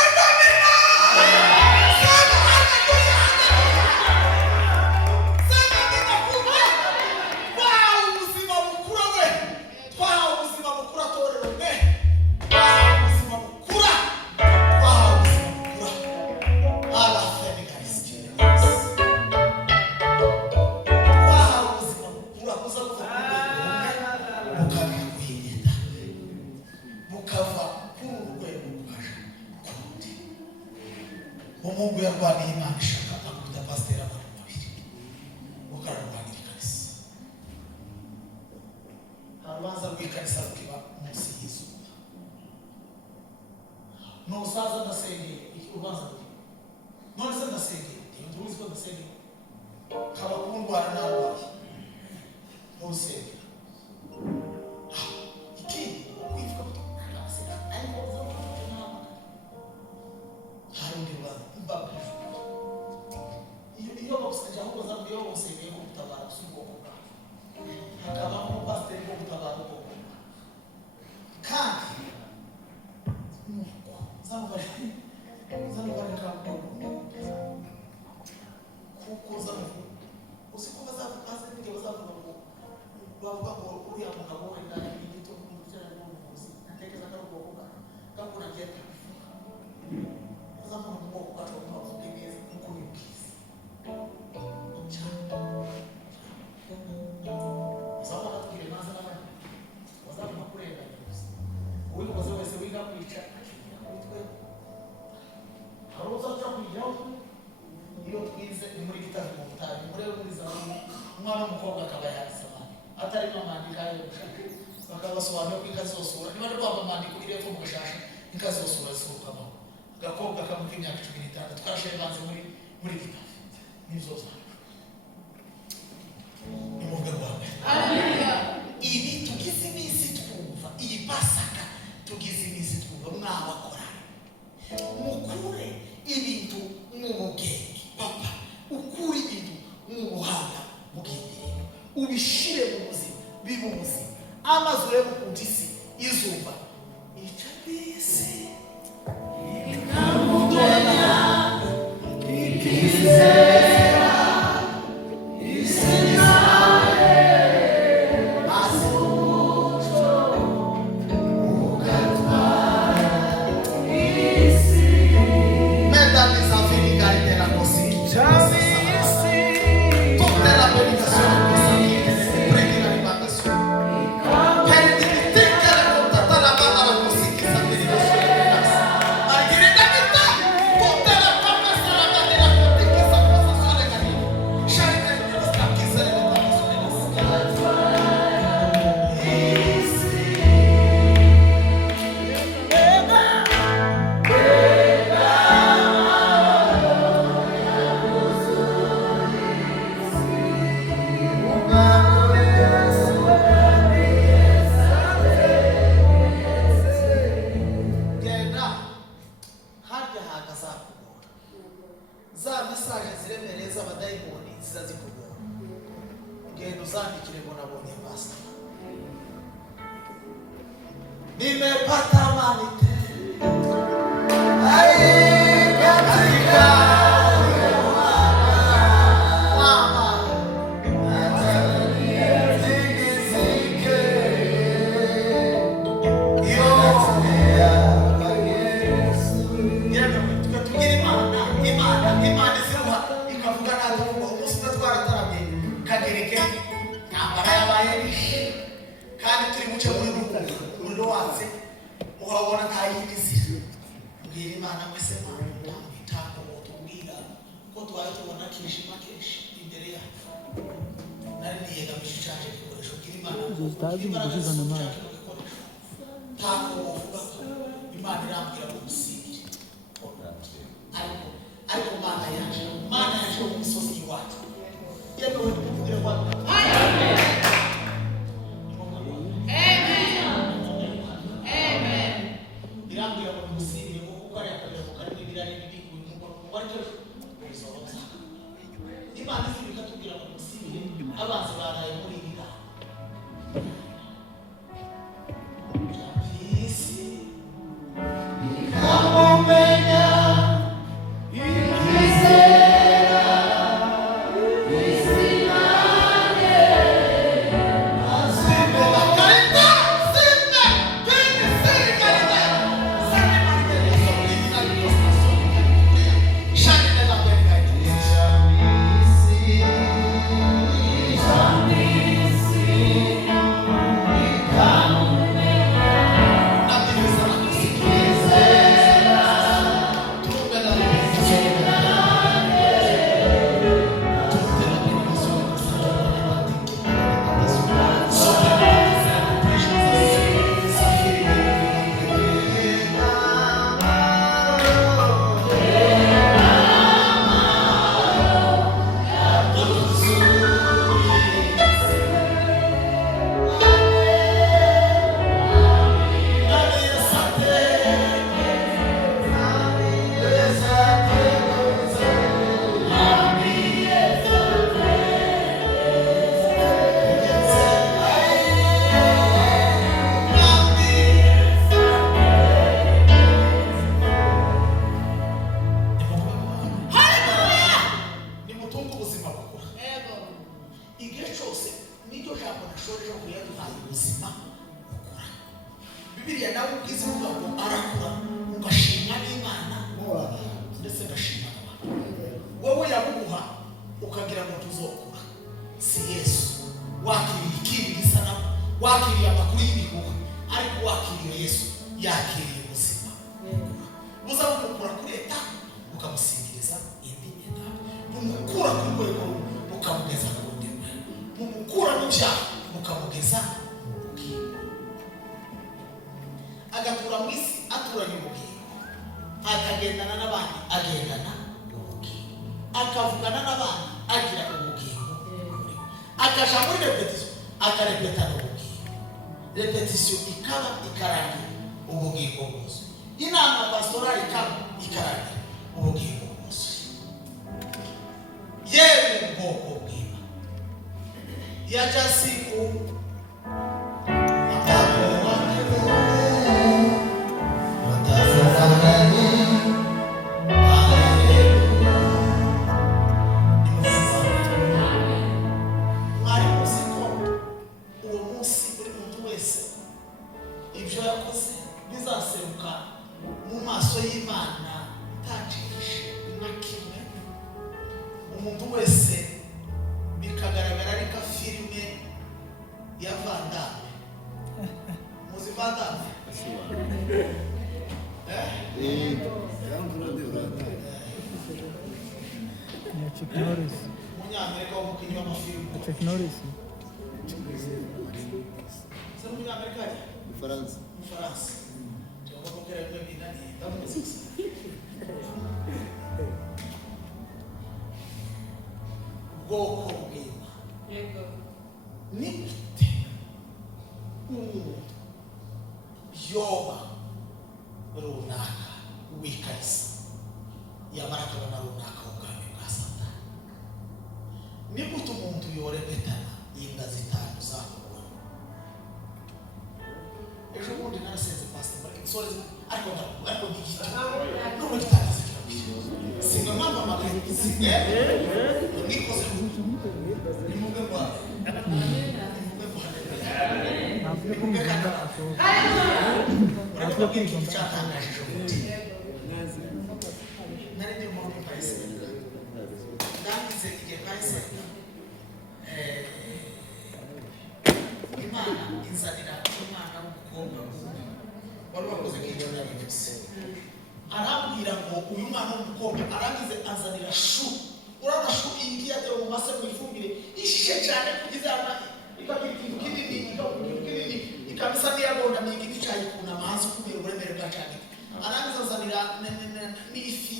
Mungu yarwaniye Imana ishaka akunda pasiteri abantu babiri ukararwanira ikarisa. Harubanza rw'ikarisa rukiba munsi y'izuba. Nusaza ndasengeye iki urubanza ruri none se ndasengeye iyo ntuzi ko ndasengeye kaba kundwara narwaye ntusengera iki kwivuga ko ariko harundi rubanza iyo bakusajya aho baza iyo bosengeye ko gutabara ubwoko bwawe hakabamo pasiteri wo gutabara ubwoko kandi nuko zamubareka kuko zamuvuga uzi ko bazavuga ngo bavuga ngo uriya mugabo wenda igito kumutera n'ubuvuzi natekereza ko ari ubwoko bwawe gakura genda zamuvuga ngo ubwoko bwawe bw'ineza kuko ni bwiza uzabona tugire maze n'abandi bazabona kurenganya gusa uwikoze wese wiga kwica akigera kuri twe. Hari uzaca kwigiraho iyo twize ni muri gitari mu butayu murebe muri zamu umwana w'umukobwa akaba yanditse amandiko atari amandiko ayo gushaka bakabasobanura ko ikazosura niba rwaba amandiko iri epfo mu gashasha ikazosura zisurukamo agakobwa kamuka imyaka 16 twarashere banze muri gitari nizoza nimuvuge rwanda ibi tugize iminsi twumva iyi pasaka tugize iminsi twumva mwabakora mukure ibintu mw'ubugenge papa ukure ibintu mw'ubuhanga bw'indirimbo ubishire mu buzima bibe ubuzima amazi urebe ukunda isi izuba ica kw'isi ikamugera ikizera isinaye asucho ugatwara isi meta desafiri kaitera kosi tutte la meditazione questa prega la rimandazione per dimenticare con tanta la uzandikire ngo nabonye pastor. Nimepata amani tele. Ai katika Resultados muitos anos mais. Chuck Norris. Você não me americano? De França. De França. Eu vou querer beber ali. Dá uma coisa. Goko Gima. Nipte. Yoga. Runaka. Wikas. Yamaraka na runaka ugame kasata. Nibutu muntu yorebetana inga uzakubona. Ejo bundi narasenze pastor muri soreze ariko ndigita none tutagize singa mama magari nikoze nimube kwa Imana inzanira umwana w'umukobwa wari wakoze k'icyo nabivuse arambwira ngo uyu mwana w'umukobwa arangize azanira shu urabona shu iyi yatewe mu mase mu ifumbire ishishe cyane kugeza ikagira ikintu kinini ikabisa n'iyagondamye igiti cyayikuna amazi kubera uburemere bwa cyane arangiza azanira n'ifi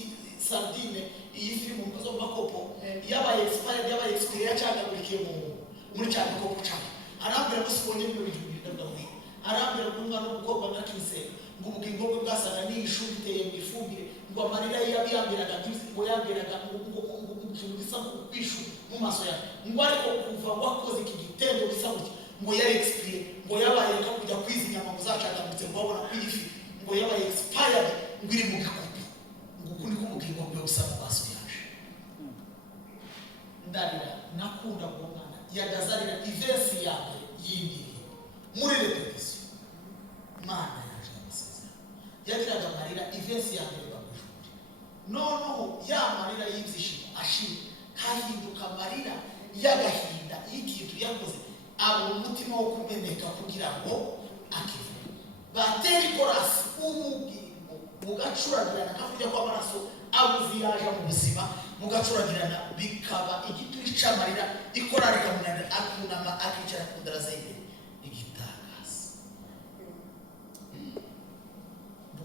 sardine iyi fi mu mbazo mu makopo yabaye expired yabaye expire cyangagurikiye muri cyane kopo cyane arambwira ko sibonye bino bintu bidagawe arambwira ko umwana w'umukobwa nakise ngo ubugingo bwe bwasaga n'ishuri iteye mu ifumbire ngo amarira yabiyambiraga ngo yambiraga ngo bisa nk'ukwishu mu maso yawe ngo ariko kuva wakoze iki gitendo bisa gutya ngo yari expire ngo yabaye ko kujya kwiza inyama muzacagambutse ngo wabona ko iyi fi ngo yabaye expired ngo iri mu gikupu ngo ukundi ko ubugingo bwe busa mu maso yaje ndarira nakunda ngo mwana yagazarira ivensi yawe y'imbere muri repetition Mana yaje amasezerano yagiraga amarira ivensi ya mbere bamujuri noneho ya marira y'ibyishimo ashimye hahinduka amarira y'agahinda y'ikintu yakoze abo umutima wo kumeneka kugira ngo akivuge bateri korasi ubugingo mugacuragirana kakurya kw'amaraso abuzi yaje mu buzima mugacuragirana bikaba igituri c'amarira ikorarika munane akunama akicara ku ndara zayimbere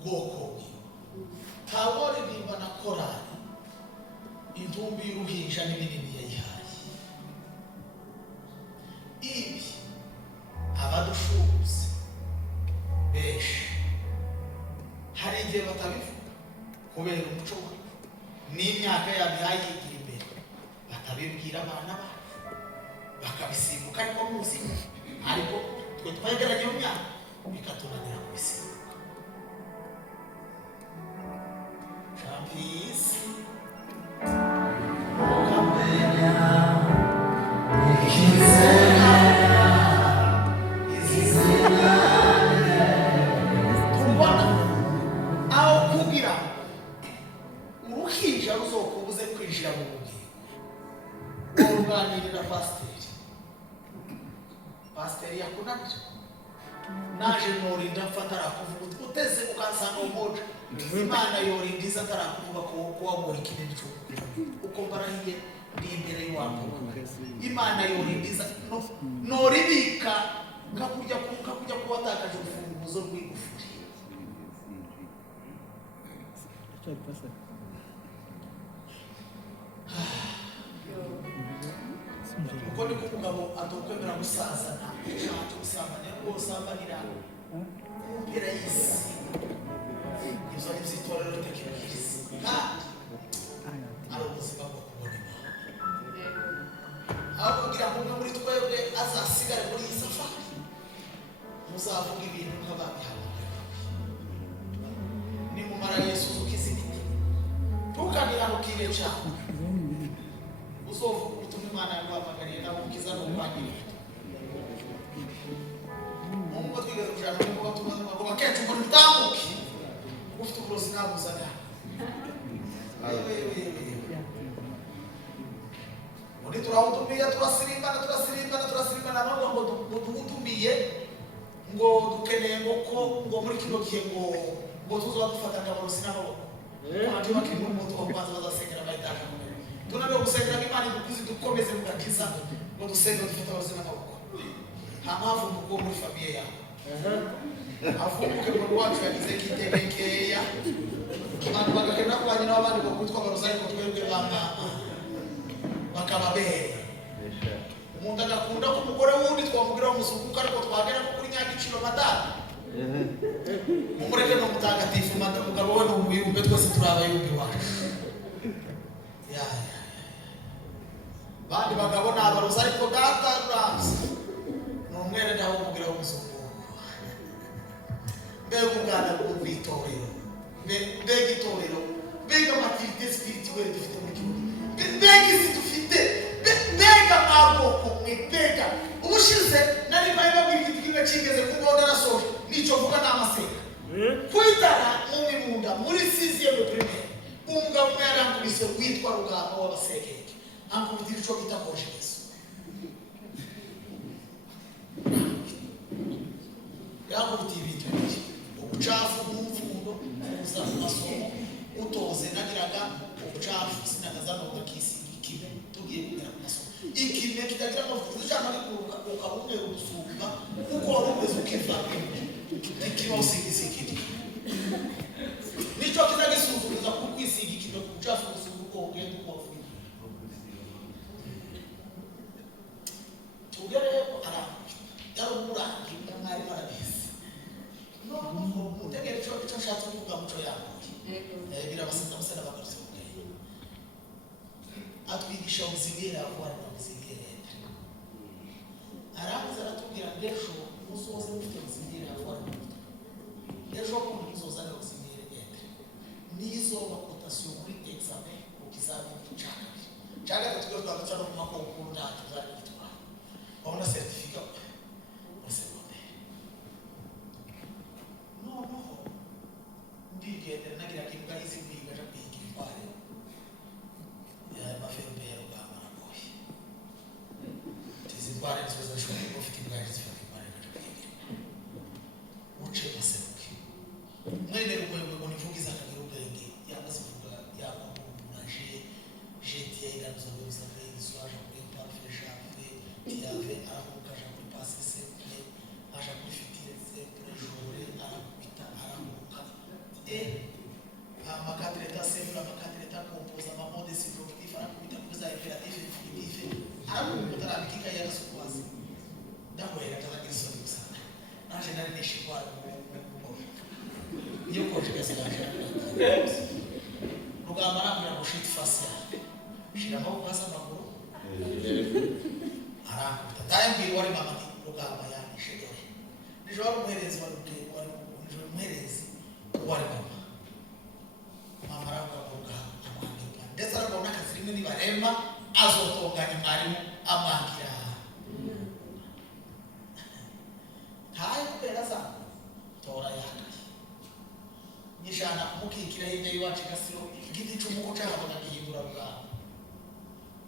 bwoko bwe tabore bimba na korali intumbi y'uruhinja n'ibinini yayihaye ibi abadushubuze benshi hari igihe batabivuga kubera umuco n'imyaka yabo yayigira imbere batabibwira abana babo bakabisimbuka ariko muzi ariko twe twegeranye mu myaka bikatunanira kubisimbuka. Please. Uruhinja ruzokubuze kwinjira mu bugingo uruganirira pasiteri yakunanira naje norinda mfata arakuvuga uteze ukansanga umoja Imana yorinda iza atarakuvuga ko wabura ikintu cyo uko mbarahiye ndi imbere y'uwanyu Imana yorinda iza noribika ngakujya kuwatakaje urufunguzo rw'igufuri uko niko umugabo atokwemera gusazana ntacyo gusambana gusambanira impera y'isi izo ni itorero tekinisi kandi ari ubuzima bwo kubona aho kugira ngo umwe muri twebwe azasigare muri iyi safari muzavuga ibintu nk'ababihamagaye nimumara Yesu ukiza imiti ntukabihanukire cyane uzovuga ubutumwa Imana yaguhamagariye nabo ukiza n'ukwangirira nk'uko twigeze kujana n'uko tumaze ngo bakenshi ngo ntambuke ufite uburozi nabuzana muri turahutumiye turasirimbana nabo ngo duhutumiye ngo dukeneye ngo muri kino gihe ngo tuzoba dufatanya abarozi n'amaboko kandi bakiri mu mutu wo kubanza bazasengera bayitaje tunabyo gusengera Imana igukuzi dukomeze mu gakiza ngo dusenge dufite abarozi n'amaboko nta mpamvu ngo muri famiye yawe afunguke mu wacu yagize kitegekeya abantu bagakena kubanye n'abandi ngo kwitwa abarozi ariko twebwe bamama bakababere umuntu agakunda ko umugore wundi twamubwira umusukuka ariko twagera ko kuri nyagiciro madara umureke no mutagatifu mugabo we n'umuyumbe twese turabayumbe wacu bandi bagabo n'abarozi ariko data rams itorero mbega itorero mbega matirite spirituelle dufite muri kibuga mbega isi dufite mbega amaboko mbega ubushize nari bari babwira igiti kimwe kigeze kubona nasoje nico vuga n'amaseka kwitara mu mibunda muri 6e primaire umugabo umwe yarangubise witwa Rugamba w'abasekeke ankubitira ico bita konjeso yakubitiye ibintu bibiri ubucafu bw'umuvundo uza mu masomo utoze nagiraga ubucafu sinagaza no gakisiga ikime tugiye kugera ku masomo ikime kitagira amavuta cyane arikuruka ukabumwe urusuka uko warumeze ukiva ikiba usigize ikiti nico kizagisuzumuza ku kwisiga ikime ku bucafu usuka uko ugenda uko wavuye tugere ara yaruburangi mwari paradise no mutegere cyo nshatse kuvuga muco yawe birabasaba musana bagarutse ubwenge atwigisha ubuzigera abana ubuzigera araza aratubwira ndejo musoze mufite ubuzigera abana ndejo ko muzozana ubuzigera nizo bakotation muri examen ukizamini cyane tutwe twanditse no kuma konkuru ntacyo zari gitwara babona certificate ndigendera nagira kimbwa izi kwiga ja kwiga impare ya mafembe ya Rugamba nagoye tizi tware nziza shobora gufite imbwa zifite impare ja kwiga uce maseruke mwene rugwego ngo nivugiza akagira ubwenge yamaze kuvuga yakomunaje jetie ira nzoza veyi swaje kuri parfait jafe tiave aramuka ja kuri passer simple aja kuri fitire simple jore arakubita aramuka amakadre ta simple amakadre ta compose amamode subjectif arakubita kuza imperatif infinitif aramuka arabikika yarasukwazi ndakwera tazagiso gusana naje nari nishikwa iyo koje gasaje Rugamba arambira ngo shit facial shiramo kwasa maguru arakuta tayambiri wari mama Rugamba yanishe dore nijo umuherezi wari nijo umuherezi wari mama aravuga amwandika ndetse arabona akazi rimwe nibarema azotonganya mwarimu amwangira hayi kubera za tora yaka nishana kumukikira hirya y'iwacu gasiro igiti cy'umuko cyabona gihindura Rugamba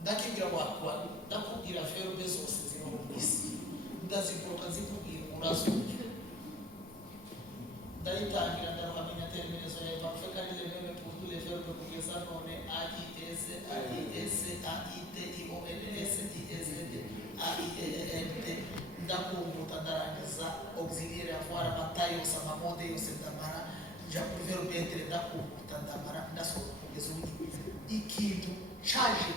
ndakibwira wakwa ndakubwira verbe zose ziri mu isi ndazikuruka zikubwira urazo ndayitangira ndaruhamenya temerezo ya parfait kandi lebe pour tous les verbes kugeza none AIS AIS AIT IONS ISD AIENT ndakumbuta ndarangiza auxiliaire avoir amatayo samamode yose ndamara ja pour verbe être ndakumbuta ndamara ndasohoka kugeza ubu ikintu chaje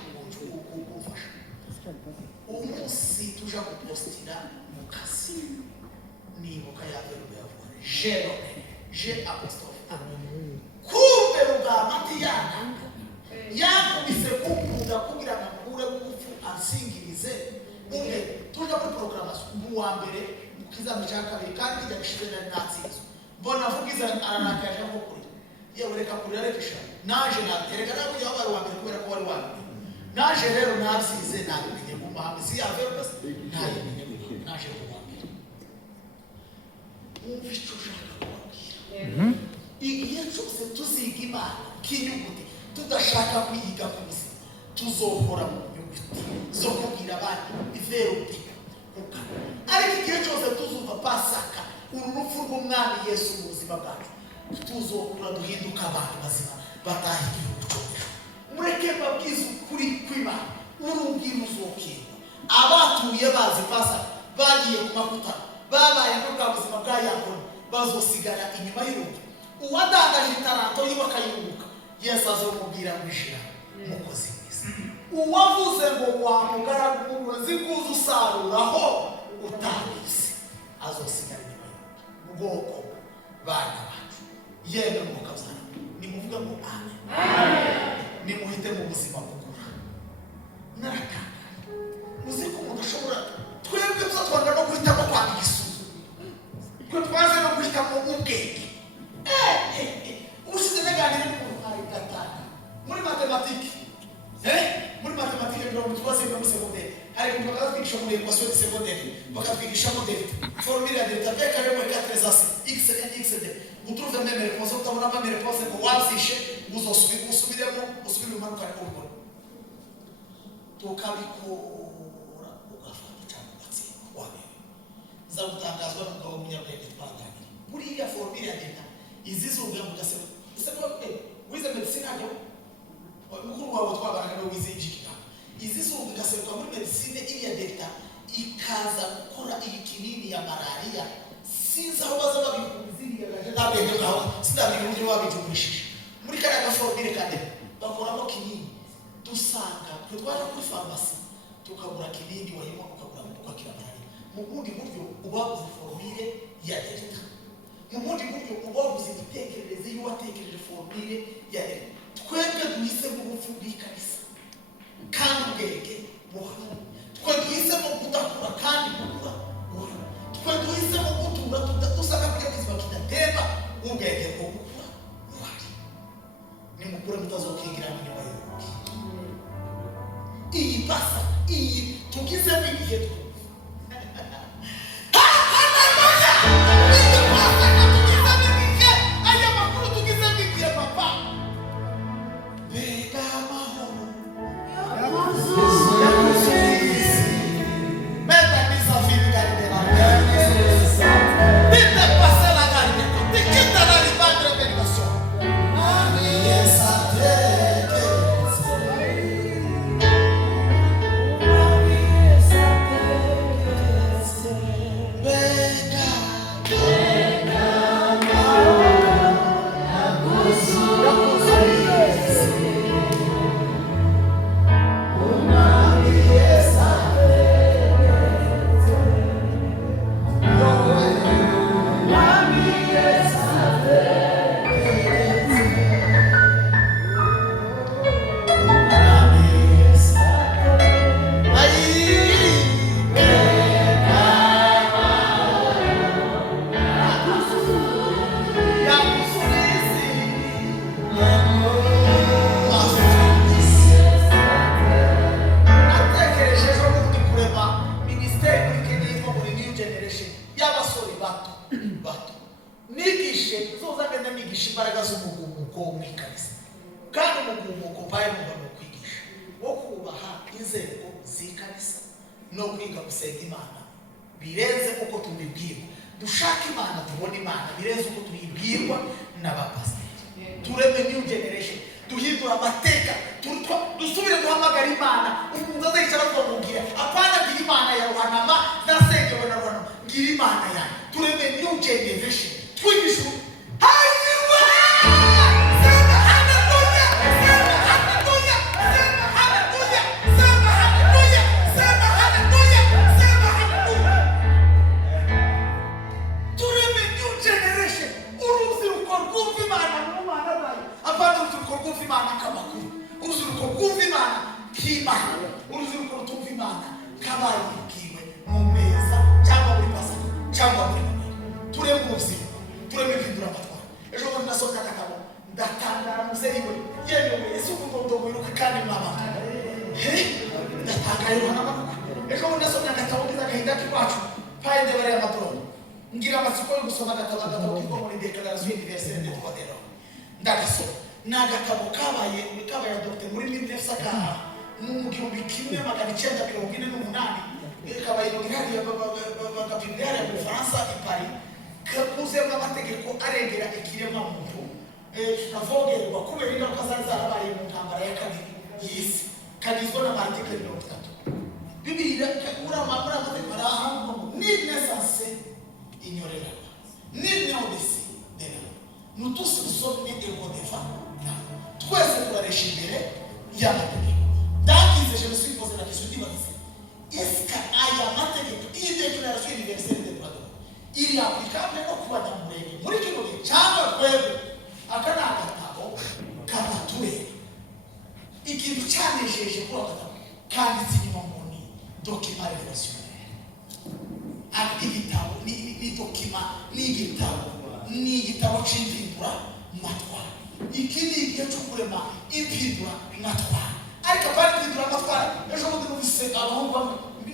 kugufasha umunsi tuja gupostira mu kazi nibuka ya verbe avoir je apostrophe kumbe Rugamba ntiyana yakubise kukunda kugira nakure kufu ansingirize umwe tuja kuri programmation mu wa mbere mukizami cya kabiri kandi kijya gishije na natsinzo mbona vugiza aranakaje ko kuri yewe reka kuri rekisha naje natereka nakujya wabari wa mbere kubera ko wari wa mbere naje rero nabyize nabimenye mu mahame si ya verbe nayimenye naje ku wa mbere umvisho ushaka kubabwira igihe cyose tuziga Imana k'inyuguti tudashaka kwiga ku buzima tuzohora mu nyuguti zo kubwira abandi iverbe kuka ariko igihe cyose tuzumva Pasaka urupfu rw'umwami Yesu mu buzima bwacu tuzokura duhinduka abantu bazima batahiye ubucokera mureke babwiza ukuri kw'Imana urubwira uzokirwa abatuye bazi Pasaka bagiye ku makuta babaye no bwa buzima bwa Yakobo bazosigara inyuma y'urugo uwadangaje itaranto yiwe akayunguka Yesu azomubwira mwishira mukozi mwiza uwavuze ngo wamugaragu zikuza usaruraho utangise azosigara inyuma y'ubwoko bana bacu yemwe mukabyara nimuvuga ngo amen nimuhite mu buzima bugura narakanga uzi ko umuntu ashobora twebwe twatwanga no guhitamo kwandika isuzu twe twaze no guhitamo ubwenge l'équation du secondaire bakatwigishamo delta formule ya delta bien carré moins 4 as x et x d vous trouvez même réponse utabona même réponse ko wazishe usubiremo usubire umanuka ariko ubona tukabikora ugafata cyane gatsinda wabe zagutangazwa n'umugabo w'umunyabwenge twaganira buriya formule ya delta izizunga mugasema wize medicine ajo mukuru wawe twabanaga no wize injikika izizunga gaseruka muri medicine iriya delta ikaza gukora iyi kinini ya malaria sinzi aho baza babikuziriya gaje ntabwo ngaho sinabiri uburyo babijumurishije muri kariya gaformire kande bakoramo kinini dusanga twatwaje kuri pharmacy tukagura kinini wahimo ukagura ukakira malaria mu bundi buryo ubabuze formire ya delta mu bundi buryo ubabuze imitekerereze y'uwatekereje formire ya delta twebwe duhise mu bupfu bw'ikabisa kandi ubwenge buhana twe duhisemo kudakura kandi gukura buhana twe duhisemo gutura tudasaka kujya kwizima kidatemba ubwenge bwo gukura buhari nimukure mutazokigira mu nyuma y'urugi iyi basa iyi tugizemo igihe twe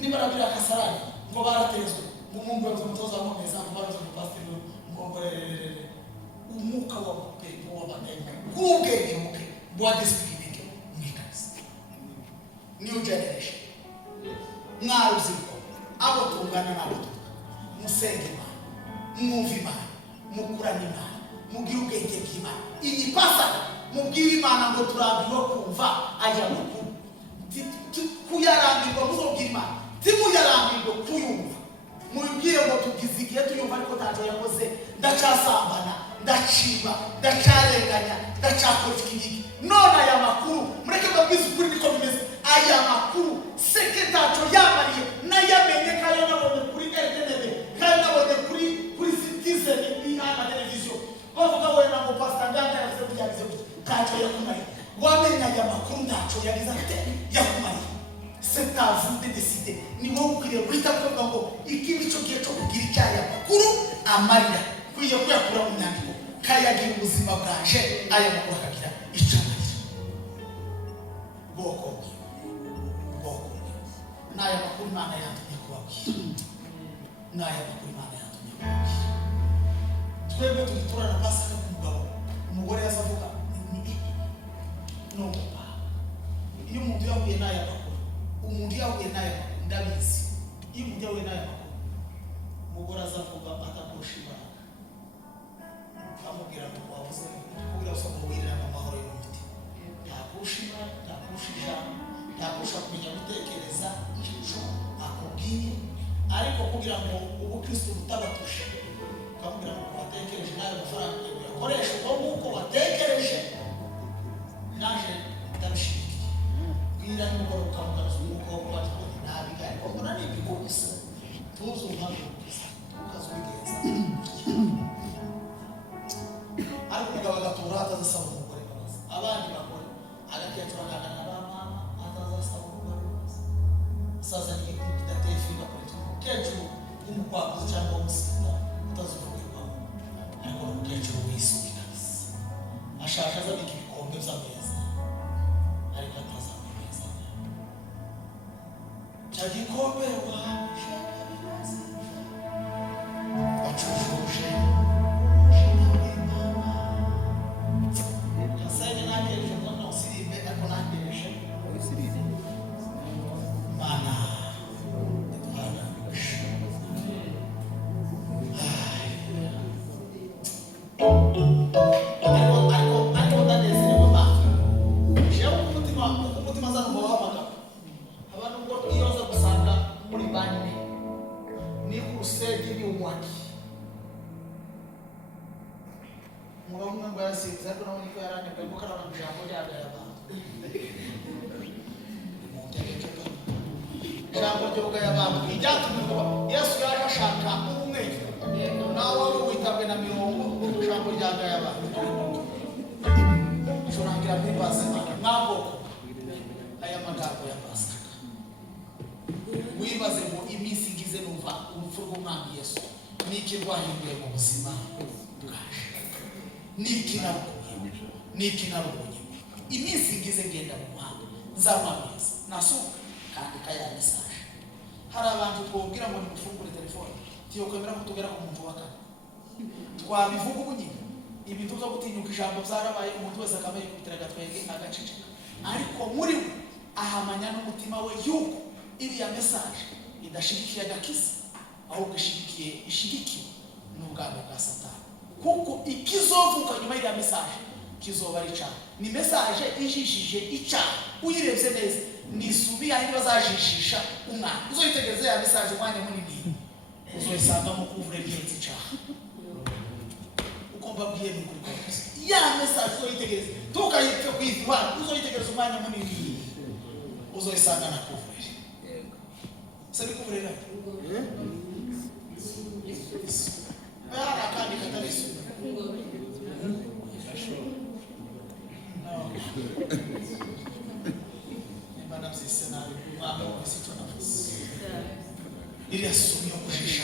niba arabira akasarani ngo baratezwe mu mungu yavuze umutoza w'ameza ngo baruze mu pasiteri ngo umwuka w'abapepo w'abadayimoni ubwenge buke bwa disiplinike mwikazi new generation mwaruziko abo tungana n'abo musenge Imana mwumva Imana mukurana Imana mubwire ubwenge bw'Imana iyi pasa mubwire Imana ngo turambiwe kumva aya makuru kuyarambirwa muzobwire Imana timuyarambirwe kuyumva mubibwire ngo tugize igihe tuyumva ariko ntacyo yakoze ndacasambana ndaciba ndacarenganya ndacakora ikingiki none aya makuru mureke babwize ukuri niko bimeze aya makuru seke ntacyo yamariye nayamenye kandi nabonye kuri RTNB kandi nabonye kuri Citizen na televiziyo bavuga wowe na ngo pastor Nganga yavuze byagize ntacyo yakumariye wamenya aya makuru ntacyo yagize ate yakumariye c'est à vous de décider ni wowe ukwiriye guhita kuvuga ngo iki nicyo gihe cyo kugira icyaya makuru amarira kwiye kuyakura mu nyandiko kayagira ubuzima bwaje aya makuru akagira icyo amarira bwoko n'aya makuru Imana yatumye kubabwira n'aya makuru Imana yatumye kubabwira twebwe tugiturana pasaka n'umugabo umugore yazavuga no iyo umuntu yahuye n'aya makuru umuntu yahuye n'aya makuru ndabizi iyo umuntu yahuye n'aya makuru umugore azavuga atakurusha Imana amubwira ngo wavuze kugira ngo wirira mu mahoro y'umutima ntakurusha Imana ntakurusha ijambo ntakurusha kumenya gutekereza icyo akubwiye ariko kugira ngo ubukristo butabatushe ukamubwira ngo watekereje nawe amafaranga yakoresha uko nguko watekereje naje ndabishyigikiye bwira nimugoroba ukamugaruza umukobwa wacu ngo ntabiga ariko mbona ni ibigo gusa tuzi umuhamya gusa ukazubigenza ariko umugabo agatura atazasaba umugore imbabazi abandi bakora agaketura akagana ba mama atazasaba umugore imbabazi asaza n'igikuru kidateye figa kuri twe umukecuru w'umukwakuzi cyangwa w'umusinga utazuvugirwamo ariko ni umukecuru w'isugi kabisa ashaka azabika ibikombe by'ameza ariko atazaba ameza cya gikombe waje bacujuje Yesu yaje ashaka ubumwe nawe wari witabwe na mirongo ijambo ryagaye abantu ushobora kwibaza mwaboko aya magambo ya Pasaka wibaze ngo iminsi igize numva urupfu rw'umwami Yesu niki rwahinduye mu buzima bwaje niki narukunye iminsi igize ngenda mu muhanda nzamwameza nasuka kandi kaya message hari abantu twabwira ngo nimufungure telefone tiyo kwemera kutugera ku muntu wa kane twabivuga ubunyine ibintu byo gutinyuka ijambo byarabaye umuntu wese akabaye kubitira gatwenge agaceceka ariko muri we ahamanya n'umutima we yuko iriya message idashigikiye agakiza ahubwo ishigikiye n'ubwami bwa Satani kuko ikizovuka nyuma y'iriya message kizoba ari icyaha ni message ijishije icyaha uyirebye neza nisubi ahindi bazajishisha umwana uzoyitegereza ya message umwanya munini uzoyisangamo kuvure byenze icyaha uko mbabwiye ni kuri kose ya message uzoyitegereza tukayipfe kwitwa uzoyitegereza umwanya munini uzoyisanga na kuvure sabi kuvure na bara kandi katarisu ili asumio kujisha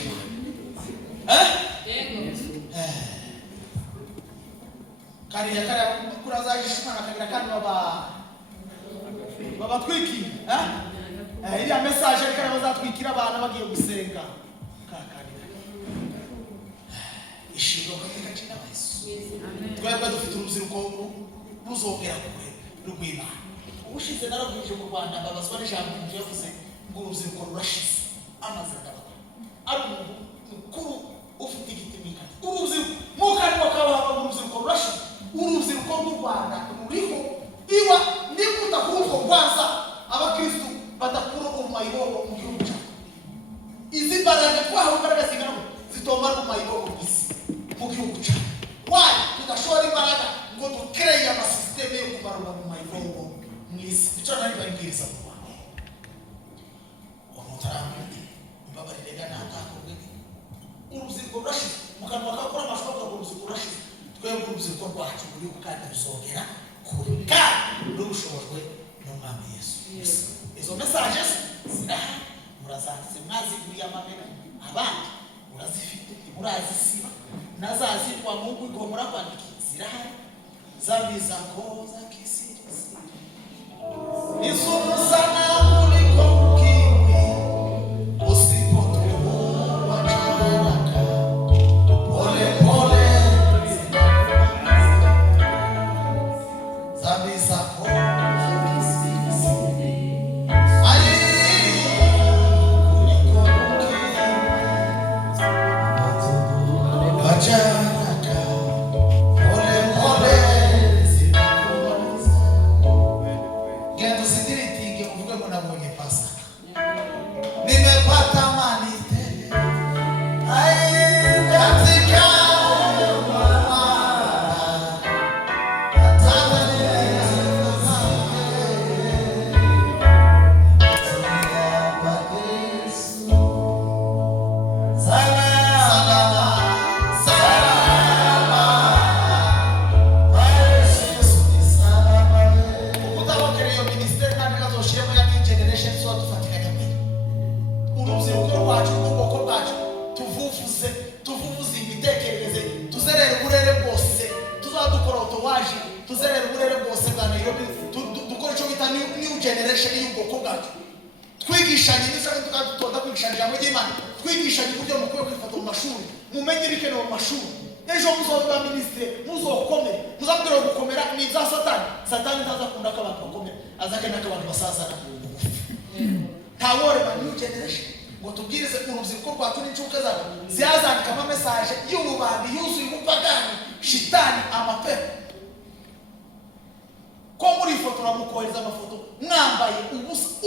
kari yakara kuraza jishuma na kagira kandi baba twiki iriya message ariko bazatwikira abana bagiye gusenga ishimwe katika jina la Yesu. Twebwe dufite urubyiruko ruzongera kure rw'Imana. Ubushize narabwije mu Rwanda babazwa n'ijambo ryavuze ngo urubyiruko rurashize amaze ndabona ari umuntu mukuru ufite igitimika urubyiruko mukanwa kababa urubyiruko rurashize urubyiruko rw'u Rwanda ruriho iwa nibuta kuko rwaza abakristo badakura umayiboro mu gihugu cyacu. Izi mbaraga twahawe imbaraga zingana zitomara umayiboro mu isi mu gihugu cyacu. Why tudashora imbaraga ngo dukereye amasisiteme yo kumarwa mu mayiboro mu isi? Icyo nari babwiriza mu Rwanda umutarambye imbabarire n'atakorwe urubyiruko rurashize mu kanwa kakora amashwa kwa urubyiruko rurashize. Twebwe urubyiruko rwacu muri kandi ruzongera kure kandi rushobojwe n'Umwami Yesu. Izo messages zirahari murazanditse mwaziguriye amamera abandi murazifite murazisiba nazazirwa mu rwego murakwandika zirahari zabiza ko zakisiriza isuzana kuliko ukimwi usipotuwa wachoraka pole pole zabiza ko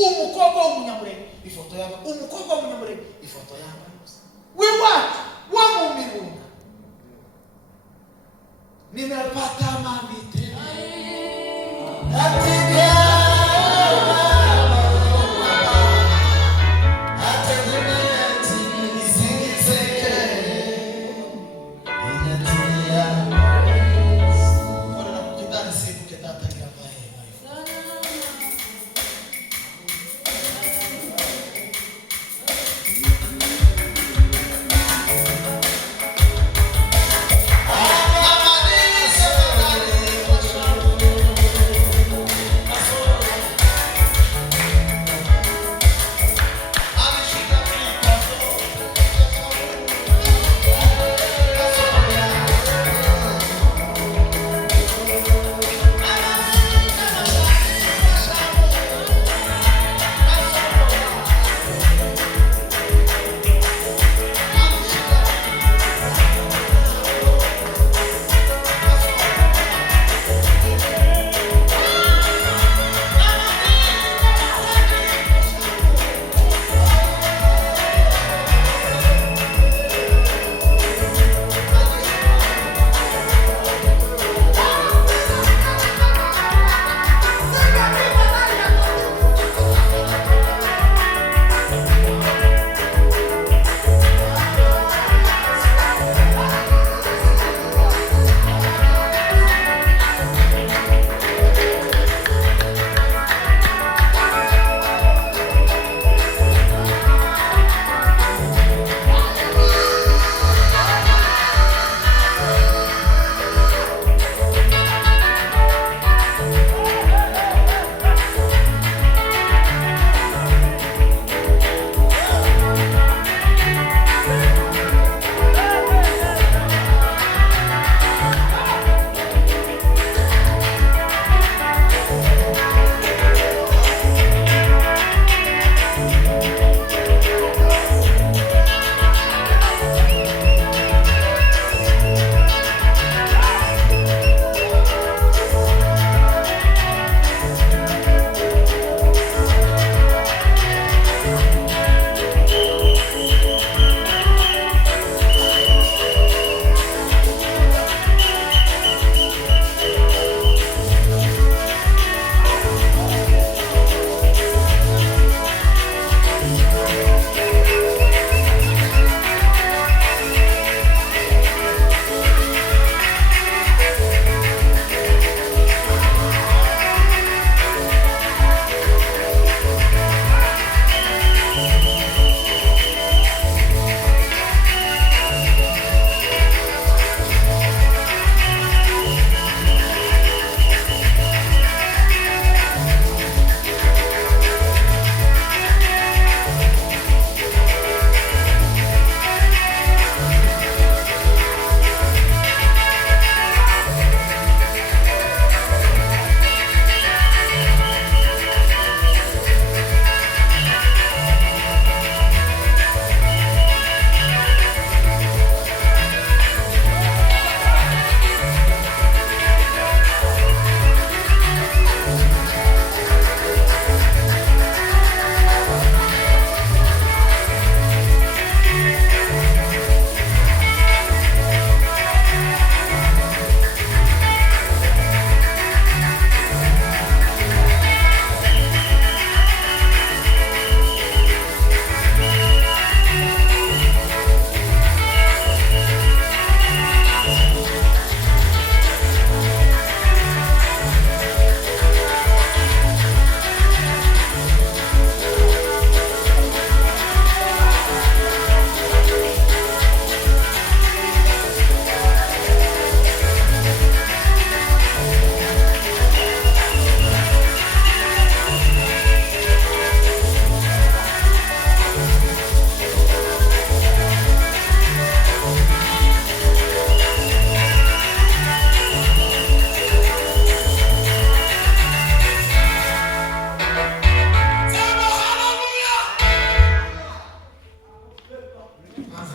umukobwa w'umunyamurenge ifoto yawe umukobwa w'umunyamurenge ifoto yawe